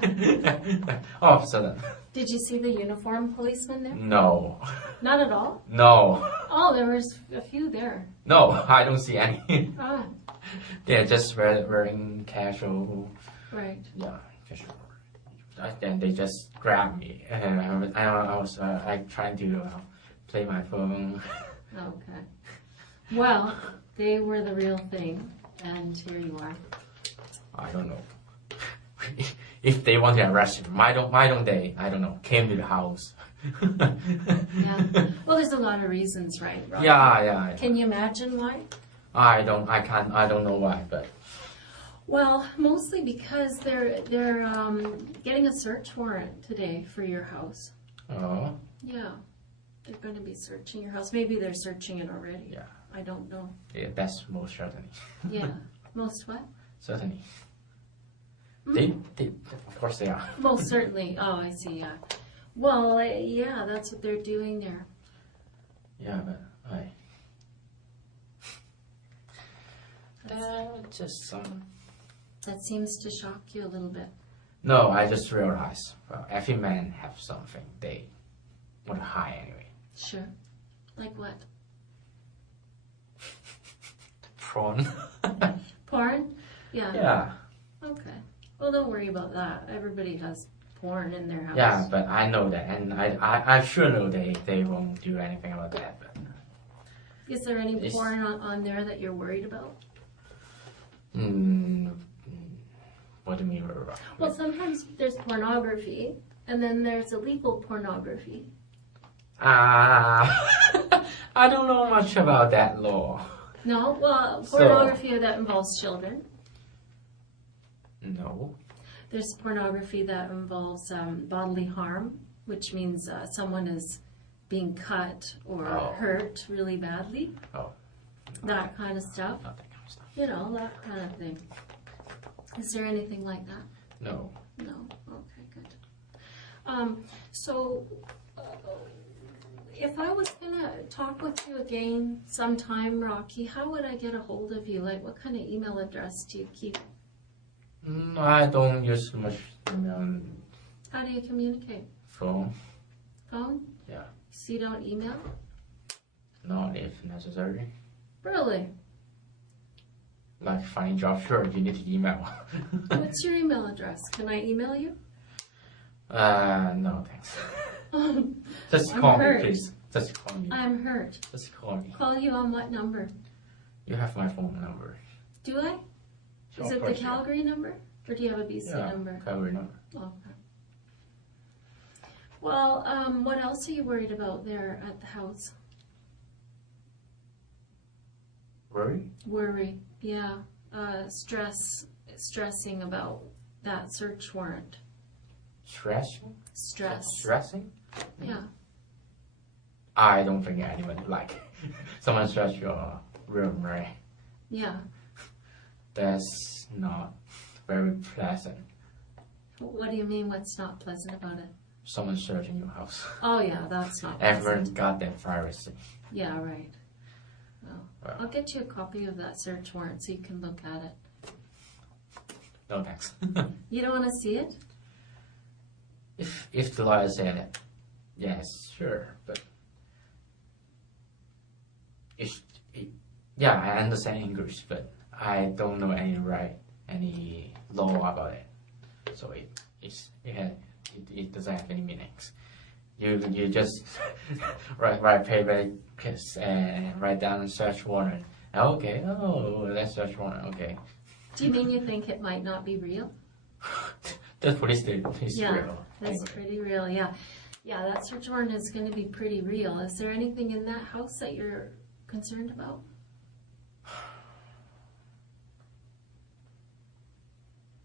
All of a sudden. Did you see the uniformed policeman there? No. Not at all? No. Oh, there was a few there. No, I don't see any. Ah, They're just wearing casual. right. Yeah, casual. Then they just grabbed me, and I was trying to play my phone. Okay. Well, they were the real thing, and here you are. I don't know. If they want to arrest him, why don't they? I don't know. Came to the house. Yeah. Well, there's a lot of reasons, right? Rob? Yeah. Can you imagine why? I don't know why, but. Well, mostly because they're getting a search warrant today for your house. Oh. Yeah. They're going to be searching your house. Maybe they're searching it already. Yeah. I don't know. Yeah, that's most certainly. Yeah. Most what? Certainly. Hmm? They, of course they are. Most certainly. Oh, I see. Yeah. Well, yeah, that's what they're doing there. Yeah, but just some. That seems to shock you a little bit. No, I just realized. Well, every man have something they want to hide anyway. Sure. Like what? Prawn. Porn? Yeah. Yeah. Okay. Well, don't worry about that. Everybody has porn in their house. Yeah, but I know that, and I sure know they won't do anything about that. But Is there any porn on there that you're worried about? What do you mean? Well, sometimes there's pornography, and then there's illegal pornography. I don't know much about that law. No? Well, pornography that involves children. No. There's pornography that involves bodily harm, which means someone is being cut or hurt really badly. Oh. That kind of stuff. Not that kind of stuff. You know, that kind of thing. Is there anything like that? No. No? Okay, good. So, if I was gonna talk with you again sometime, Rocky, how would I get a hold of you? Like, what kind of email address do you keep? I don't use much email. How do you communicate? Phone. Phone? Yeah. So you don't email? Not if necessary. Really? Like finding job, sure, you need to email. What's your email address? Can I email you? No thanks. Just call me, please. Just call me. I'm hurt. Just call me. Call you on what number? You have my phone number. Do I? Is it the Calgary number? Or do you have a BC number? Calgary number. Okay. Well, what else are you worried about there at the house? Worry? Worry, yeah. Stressing about that search warrant. Stressing? Stress. Stressing? Yeah. I don't think anyone would like someone stress your room, right? Yeah. That's not very pleasant. What do you mean what's not pleasant about it? Someone searching your house. Oh yeah, that's not Everyone's pleasant. got their privacy. Yeah, right. Well, Well. I'll get you a copy of that search warrant so you can look at it. No thanks. You don't want to see it? If the lawyer said it, yes, sure, but yeah, I understand English, but I don't know any law about it, so it doesn't have any meanings. You just write paper and write down a search warrant. Okay, oh, that's search warrant. Okay. Do you mean you think it might not be real? The police did is Yeah, real. that's Anyway. pretty real. Yeah, that search warrant is going to be pretty real. Is there anything in that house that you're concerned about?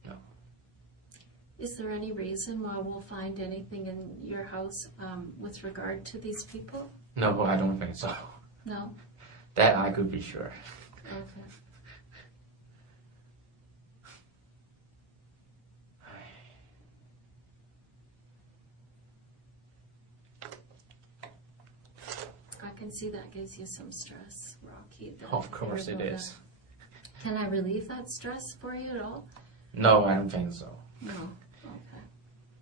No. Is there any reason why we'll find anything in your house with regard to these people? No, I don't think so. No? That I could be sure. Okay. I can see that gives you some stress, Rocky. Of course it is. Can I relieve that stress for you at all? No, I don't think so. No.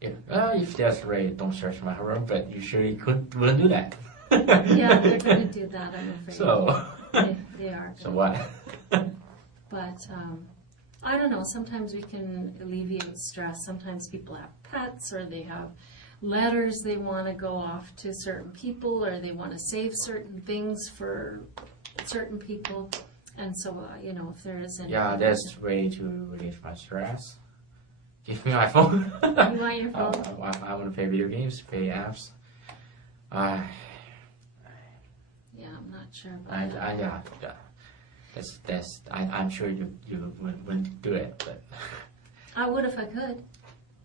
Okay. If there's raid, don't search my room, but you surely wouldn't do that. Yeah, they're going to do that, I'm afraid. So, they are. so what? But I don't know, sometimes we can alleviate stress. Sometimes people have pets or they have letters they want to go off to certain people or they want to save certain things for certain people. And so, if there is any... Yeah, that's way to relieve my stress. Give me my phone. You want your phone? I want to play video games, play apps. Yeah, I'm not sure about that. Yeah. I'm sure you wouldn't do it, but... I would if I could.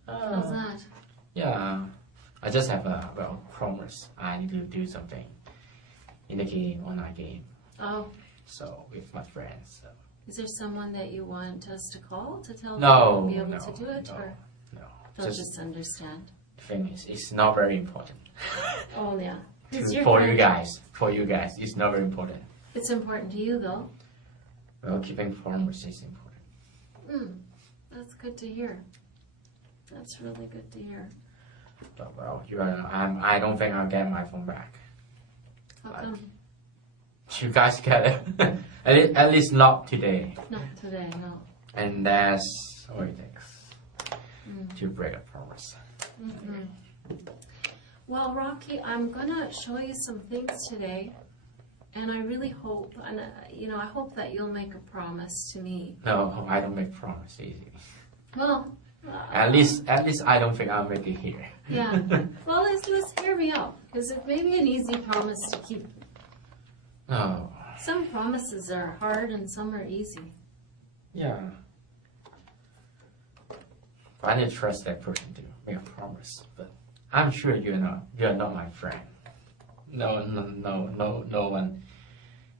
How's that? Yeah, I just have a promise. I need to do something in the game, online game. Oh, So with my friends. So. is there someone that you want us to call to tell them No, to be able no, to do it? no, Or no. they'll just understand? The thing is, it's not very important. Oh, yeah. For you guys, it's not very important. It's important to you, though. Well, keeping promises is important. That's good to hear. That's really good to hear. But well, I don't think I'll get my phone back. How Like, come? You guys get it. at least not today. Not today, no. And that's all it takes to break a promise. Well, Rocky, I'm gonna show you some things today, and I really hope, and I hope that you'll make a promise to me. No, I don't make promises easy. Well, At least I don't think I'll make it here. yeah. Well, let's hear me out, because it may be an easy promise to keep. No. Some promises are hard and some are easy. Yeah. I need to trust that person to make a promise, but I'm sure you're not my friend. No one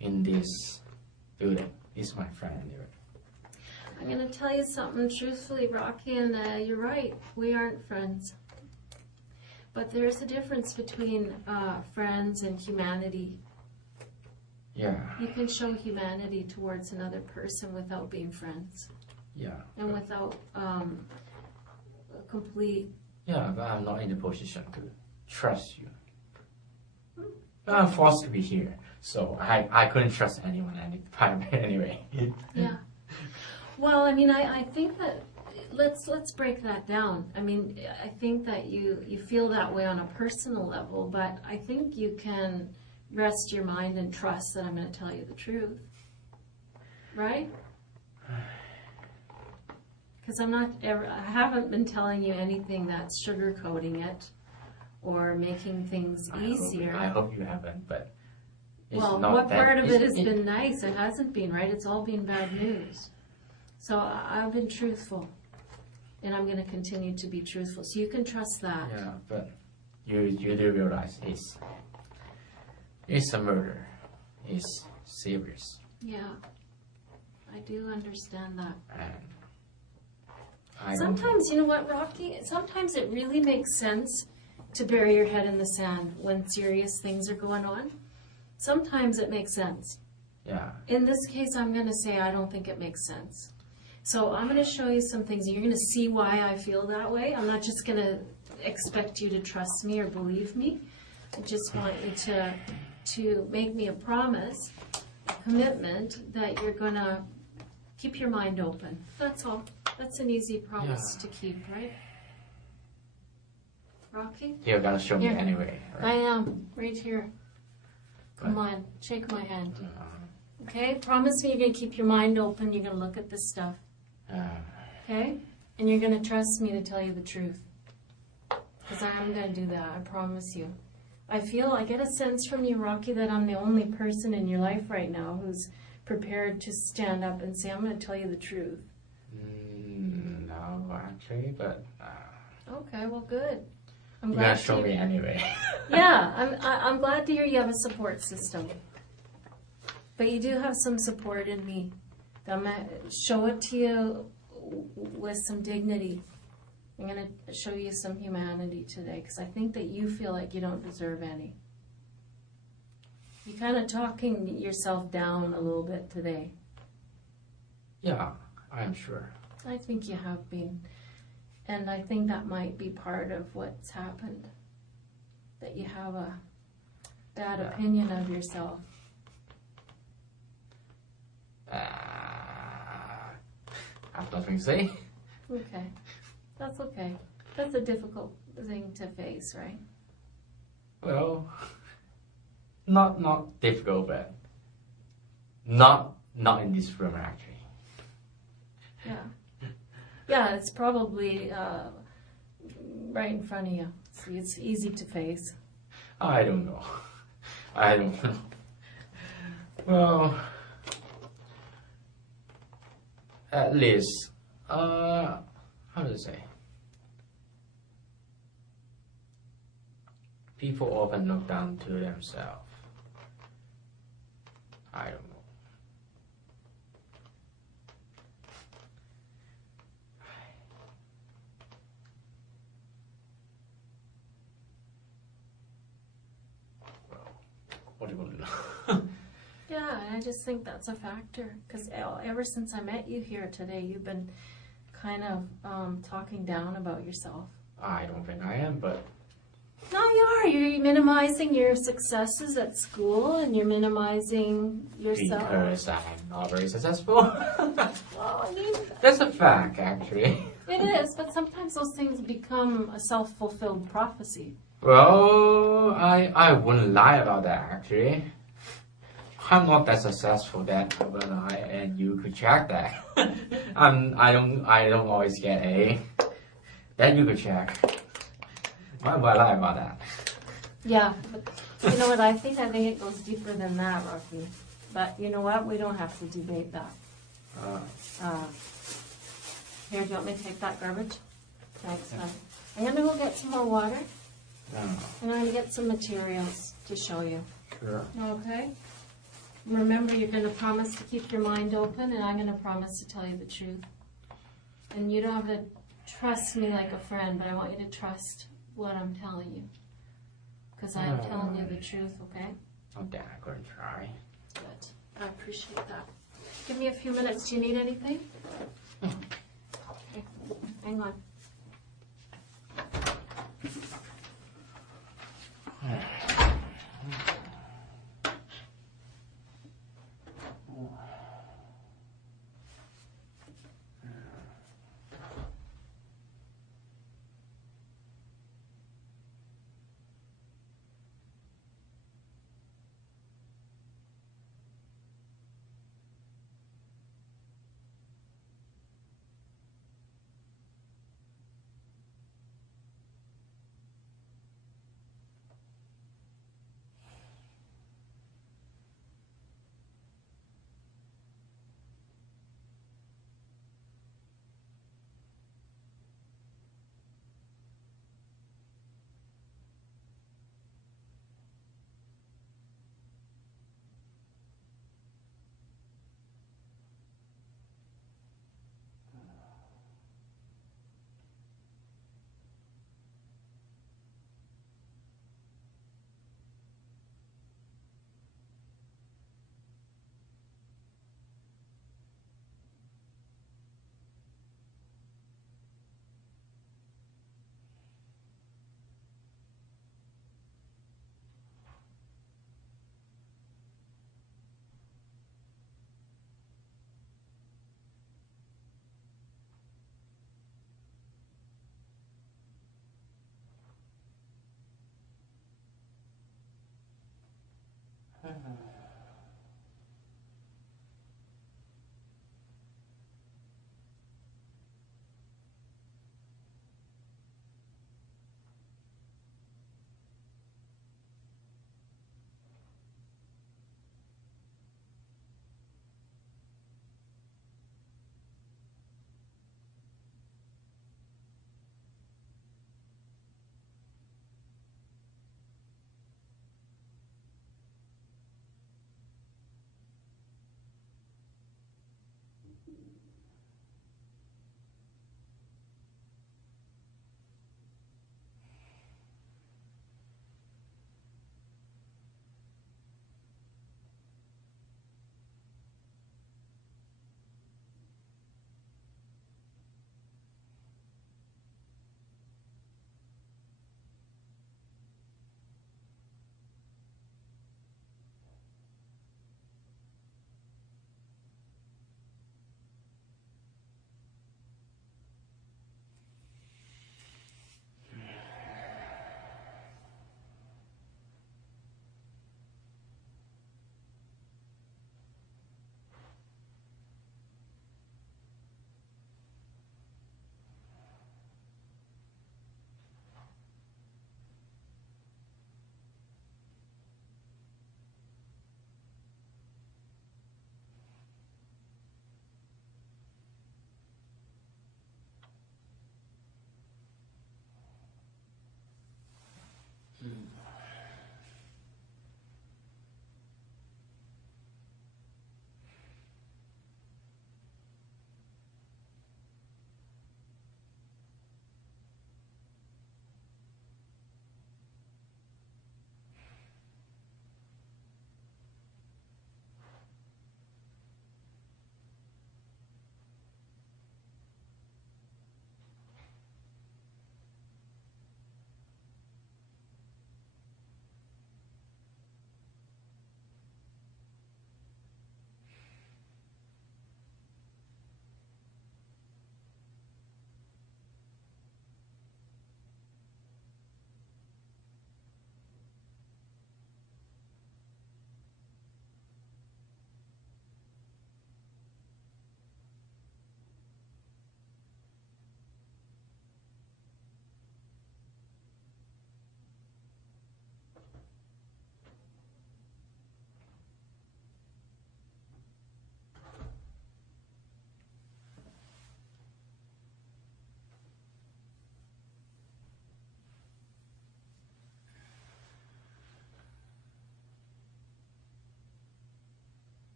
in this building is my friend anyway. I'm going to tell you something truthfully, Rocky, and you're right. We aren't friends. But there's a difference between friends and humanity. Yeah. You can show humanity towards another person without being friends. Yeah. And without a complete... Yeah, but I'm not in the position to trust you. But I'm forced to be here, so I couldn't trust anyone anyway. Yeah. Well, I mean, I think that let's break that down. I mean, I think that you feel that way on a personal level, but I think you can rest your mind and trust that I'm going to tell you the truth. Right? Because I haven't been telling you anything that's sugarcoating it or making things easier. I hope you haven't, but it's well, not what that, part of it has been nice? It hasn't been, right? It's all been bad news. So I've been truthful, and I'm going to continue to be truthful. So you can trust that. Yeah, but you do realize it's a murder. It's serious. Yeah, I do understand that. And Sometimes, you know what, Rocky? Sometimes it really makes sense to bury your head in the sand when serious things are going on. Sometimes it makes sense. Yeah. In this case, I'm going to say I don't think it makes sense. So I'm going to show you some things. You're going to see why I feel that way. I'm not just going to expect you to trust me or believe me. I just want you to make me a promise, a commitment that you're going to keep your mind open. That's all. That's an easy promise to keep, right? Rocky? You're gonna show me Here. anyway. I Right? am, right here. Come on, shake my hand. Uh, Okay? Promise me you're going to keep your mind open. You're going to look at this stuff. Okay? And you're going to trust me to tell you the truth. Because I'm going to do that. I promise you. I get a sense from you, Rocky, that I'm the only person in your life right now who's prepared to stand up and say, I'm going to tell you the truth. no, actually, but Okay, well, good. I'm you're glad gonna show me anyway. Yeah, I'm glad to hear you have a support system. But you do have some support in me. I'm going to show it to you with some dignity. I'm going to show you some humanity today because I think that you feel like you don't deserve any. You're kind of talking yourself down a little bit today. Yeah, I'm sure. I think you have been. And I think that might be part of what's happened. That you have a bad opinion of yourself. I've nothing to say. Okay. That's okay. That's a difficult thing to face, right? Well, not difficult, but not in this room actually. Yeah. Yeah, it's probably right in front of you. It's easy to face. I don't know. Well, at least, how to say? People often look down to themselves. I don't know. Well, what do you want to know? Yeah, I just think that's a factor. Because ever since I met you here today, you've been kind of talking down about yourself. I don't think I am, but No, you are. You're minimizing your successes at school and you're minimizing yourself. because I'm not very successful. Well, I mean, That's a fact, actually. it is, but sometimes those things become a self-fulfilled prophecy. Well, I wouldn't lie about that, actually. I'm not that successful that, but and you could check that. I don't always get A. Then you could check. Why would I lie about that? Yeah, but you know what I think? I think it goes deeper than that, Rocky. But you know what? We don't have to debate that. Here, do you want me to take that garbage? Thanks, hon. I'm going to go get some more water, and I'm going to get some materials to show you. Sure. Okay? Remember, you're going to promise to keep your mind open, and I'm going to promise to tell you the truth. And you don't have to trust me like a friend, but I want you to trust what I'm telling you. Because I am telling you the truth, okay? Okay, I'm going to try. Good. I appreciate that. Give me a few minutes. Do you need anything? Okay. Hang on.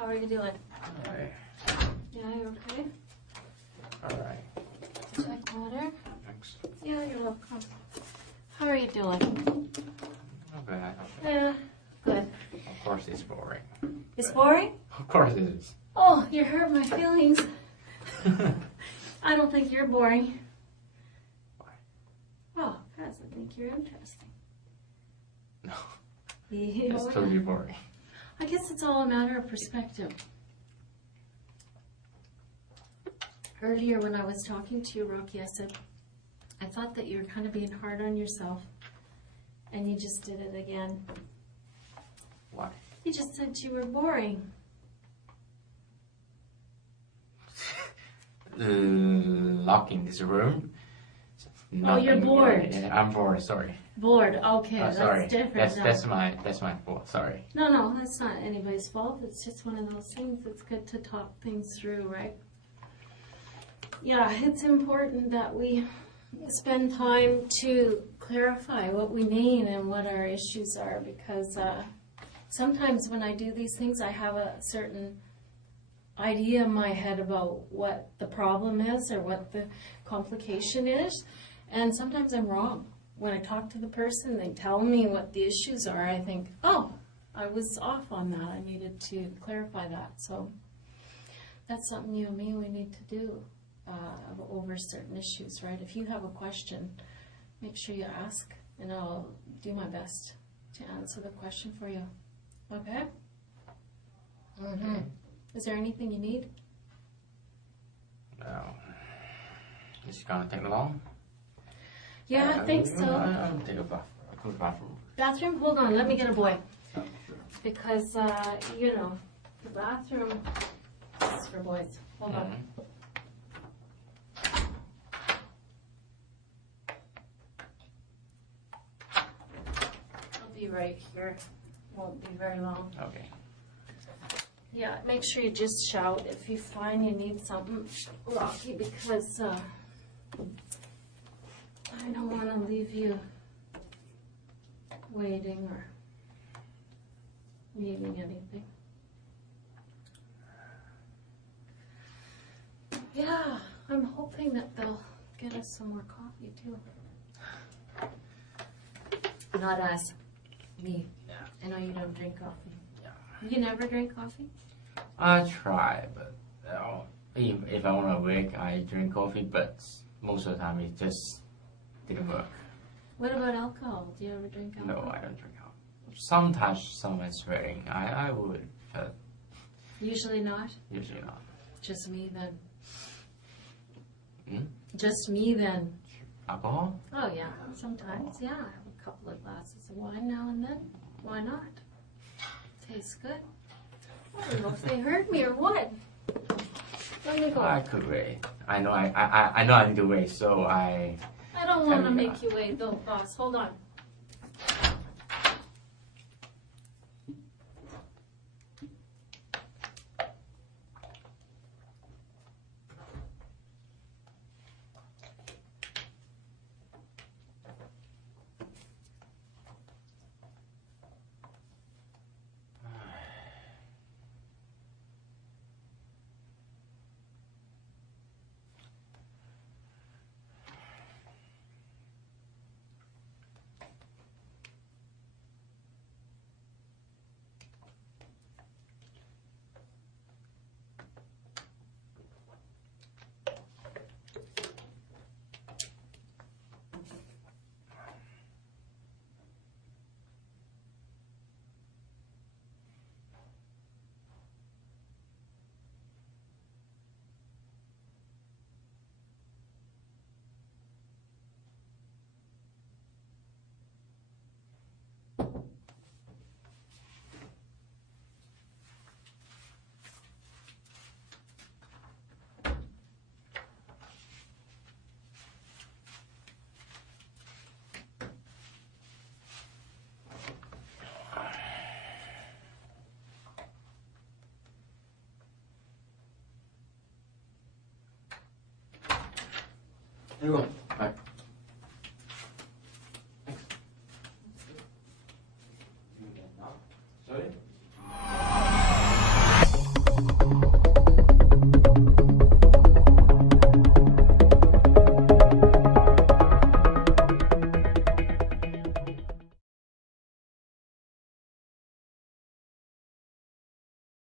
How are you doing? Alright. Yeah, you okay? Alright. Would you like water? Thanks. Yeah, you're welcome. How are you doing? Not bad. Yeah, good. Of course it's boring. It's boring? Of course it is. Oh, you hurt my feelings. I don't think you're boring. Why? Oh, because I think you're interesting. No. Yeah, It's totally boring. I guess it's all a matter of perspective. Earlier when I was talking to you, Rocky, I said, I thought that you were kind of being hard on yourself. And you just did it again. Why? You just said you were boring. Locked in this room. Oh, you're bored. Yeah, I'm bored. Sorry. Bored. Okay, that's Sorry. different. That's my fault. Sorry. No, that's not anybody's fault. It's just one of those things. It's good to talk things through, right? Yeah, it's important that we spend time to clarify what we mean and what our issues are, because sometimes when I do these things, I have a certain idea in my head about what the problem is or what the complication is, and sometimes I'm wrong. When I talk to the person, they tell me what the issues are, I think, oh, I was off on that. I needed to clarify that. So that's something you and me, we need to do over certain issues, right? If you have a question, make sure you ask, and I'll do my best to answer the question for you. Okay? Mm-hmm. Is there anything you need? No. Is it gonna take long? Yeah, I think so. I'll take a bath. I'll go to the bathroom. Bathroom? Hold on, let me get a boy. Because, you know, the bathroom is for boys. Hold on. I'll be right here. Won't be very long. Okay. Yeah, make sure you just shout if you find you need something, Rocky, because I don't want to leave you waiting or needing anything. Yeah, I'm hoping that they'll get us some more coffee too. Not us, me. Yeah. I know you don't drink coffee. Yeah. You never drink coffee? I try, but if I want to work, I drink coffee, but most of the time it just didn't work. What about alcohol? Do you ever drink alcohol? No, I don't drink alcohol. Sometimes someone's swearing. I would, but Usually not? usually not. Just me then. Hmm? Just me then. Alcohol? Oh yeah, sometimes, yeah. I have a couple of glasses of wine now and then. Why not? Tastes good. I don't know if they heard me or what. Let me go. I could wait. I know I need to wait, so I don't want to make you wait though, boss. Hold on. Here you go. Bye.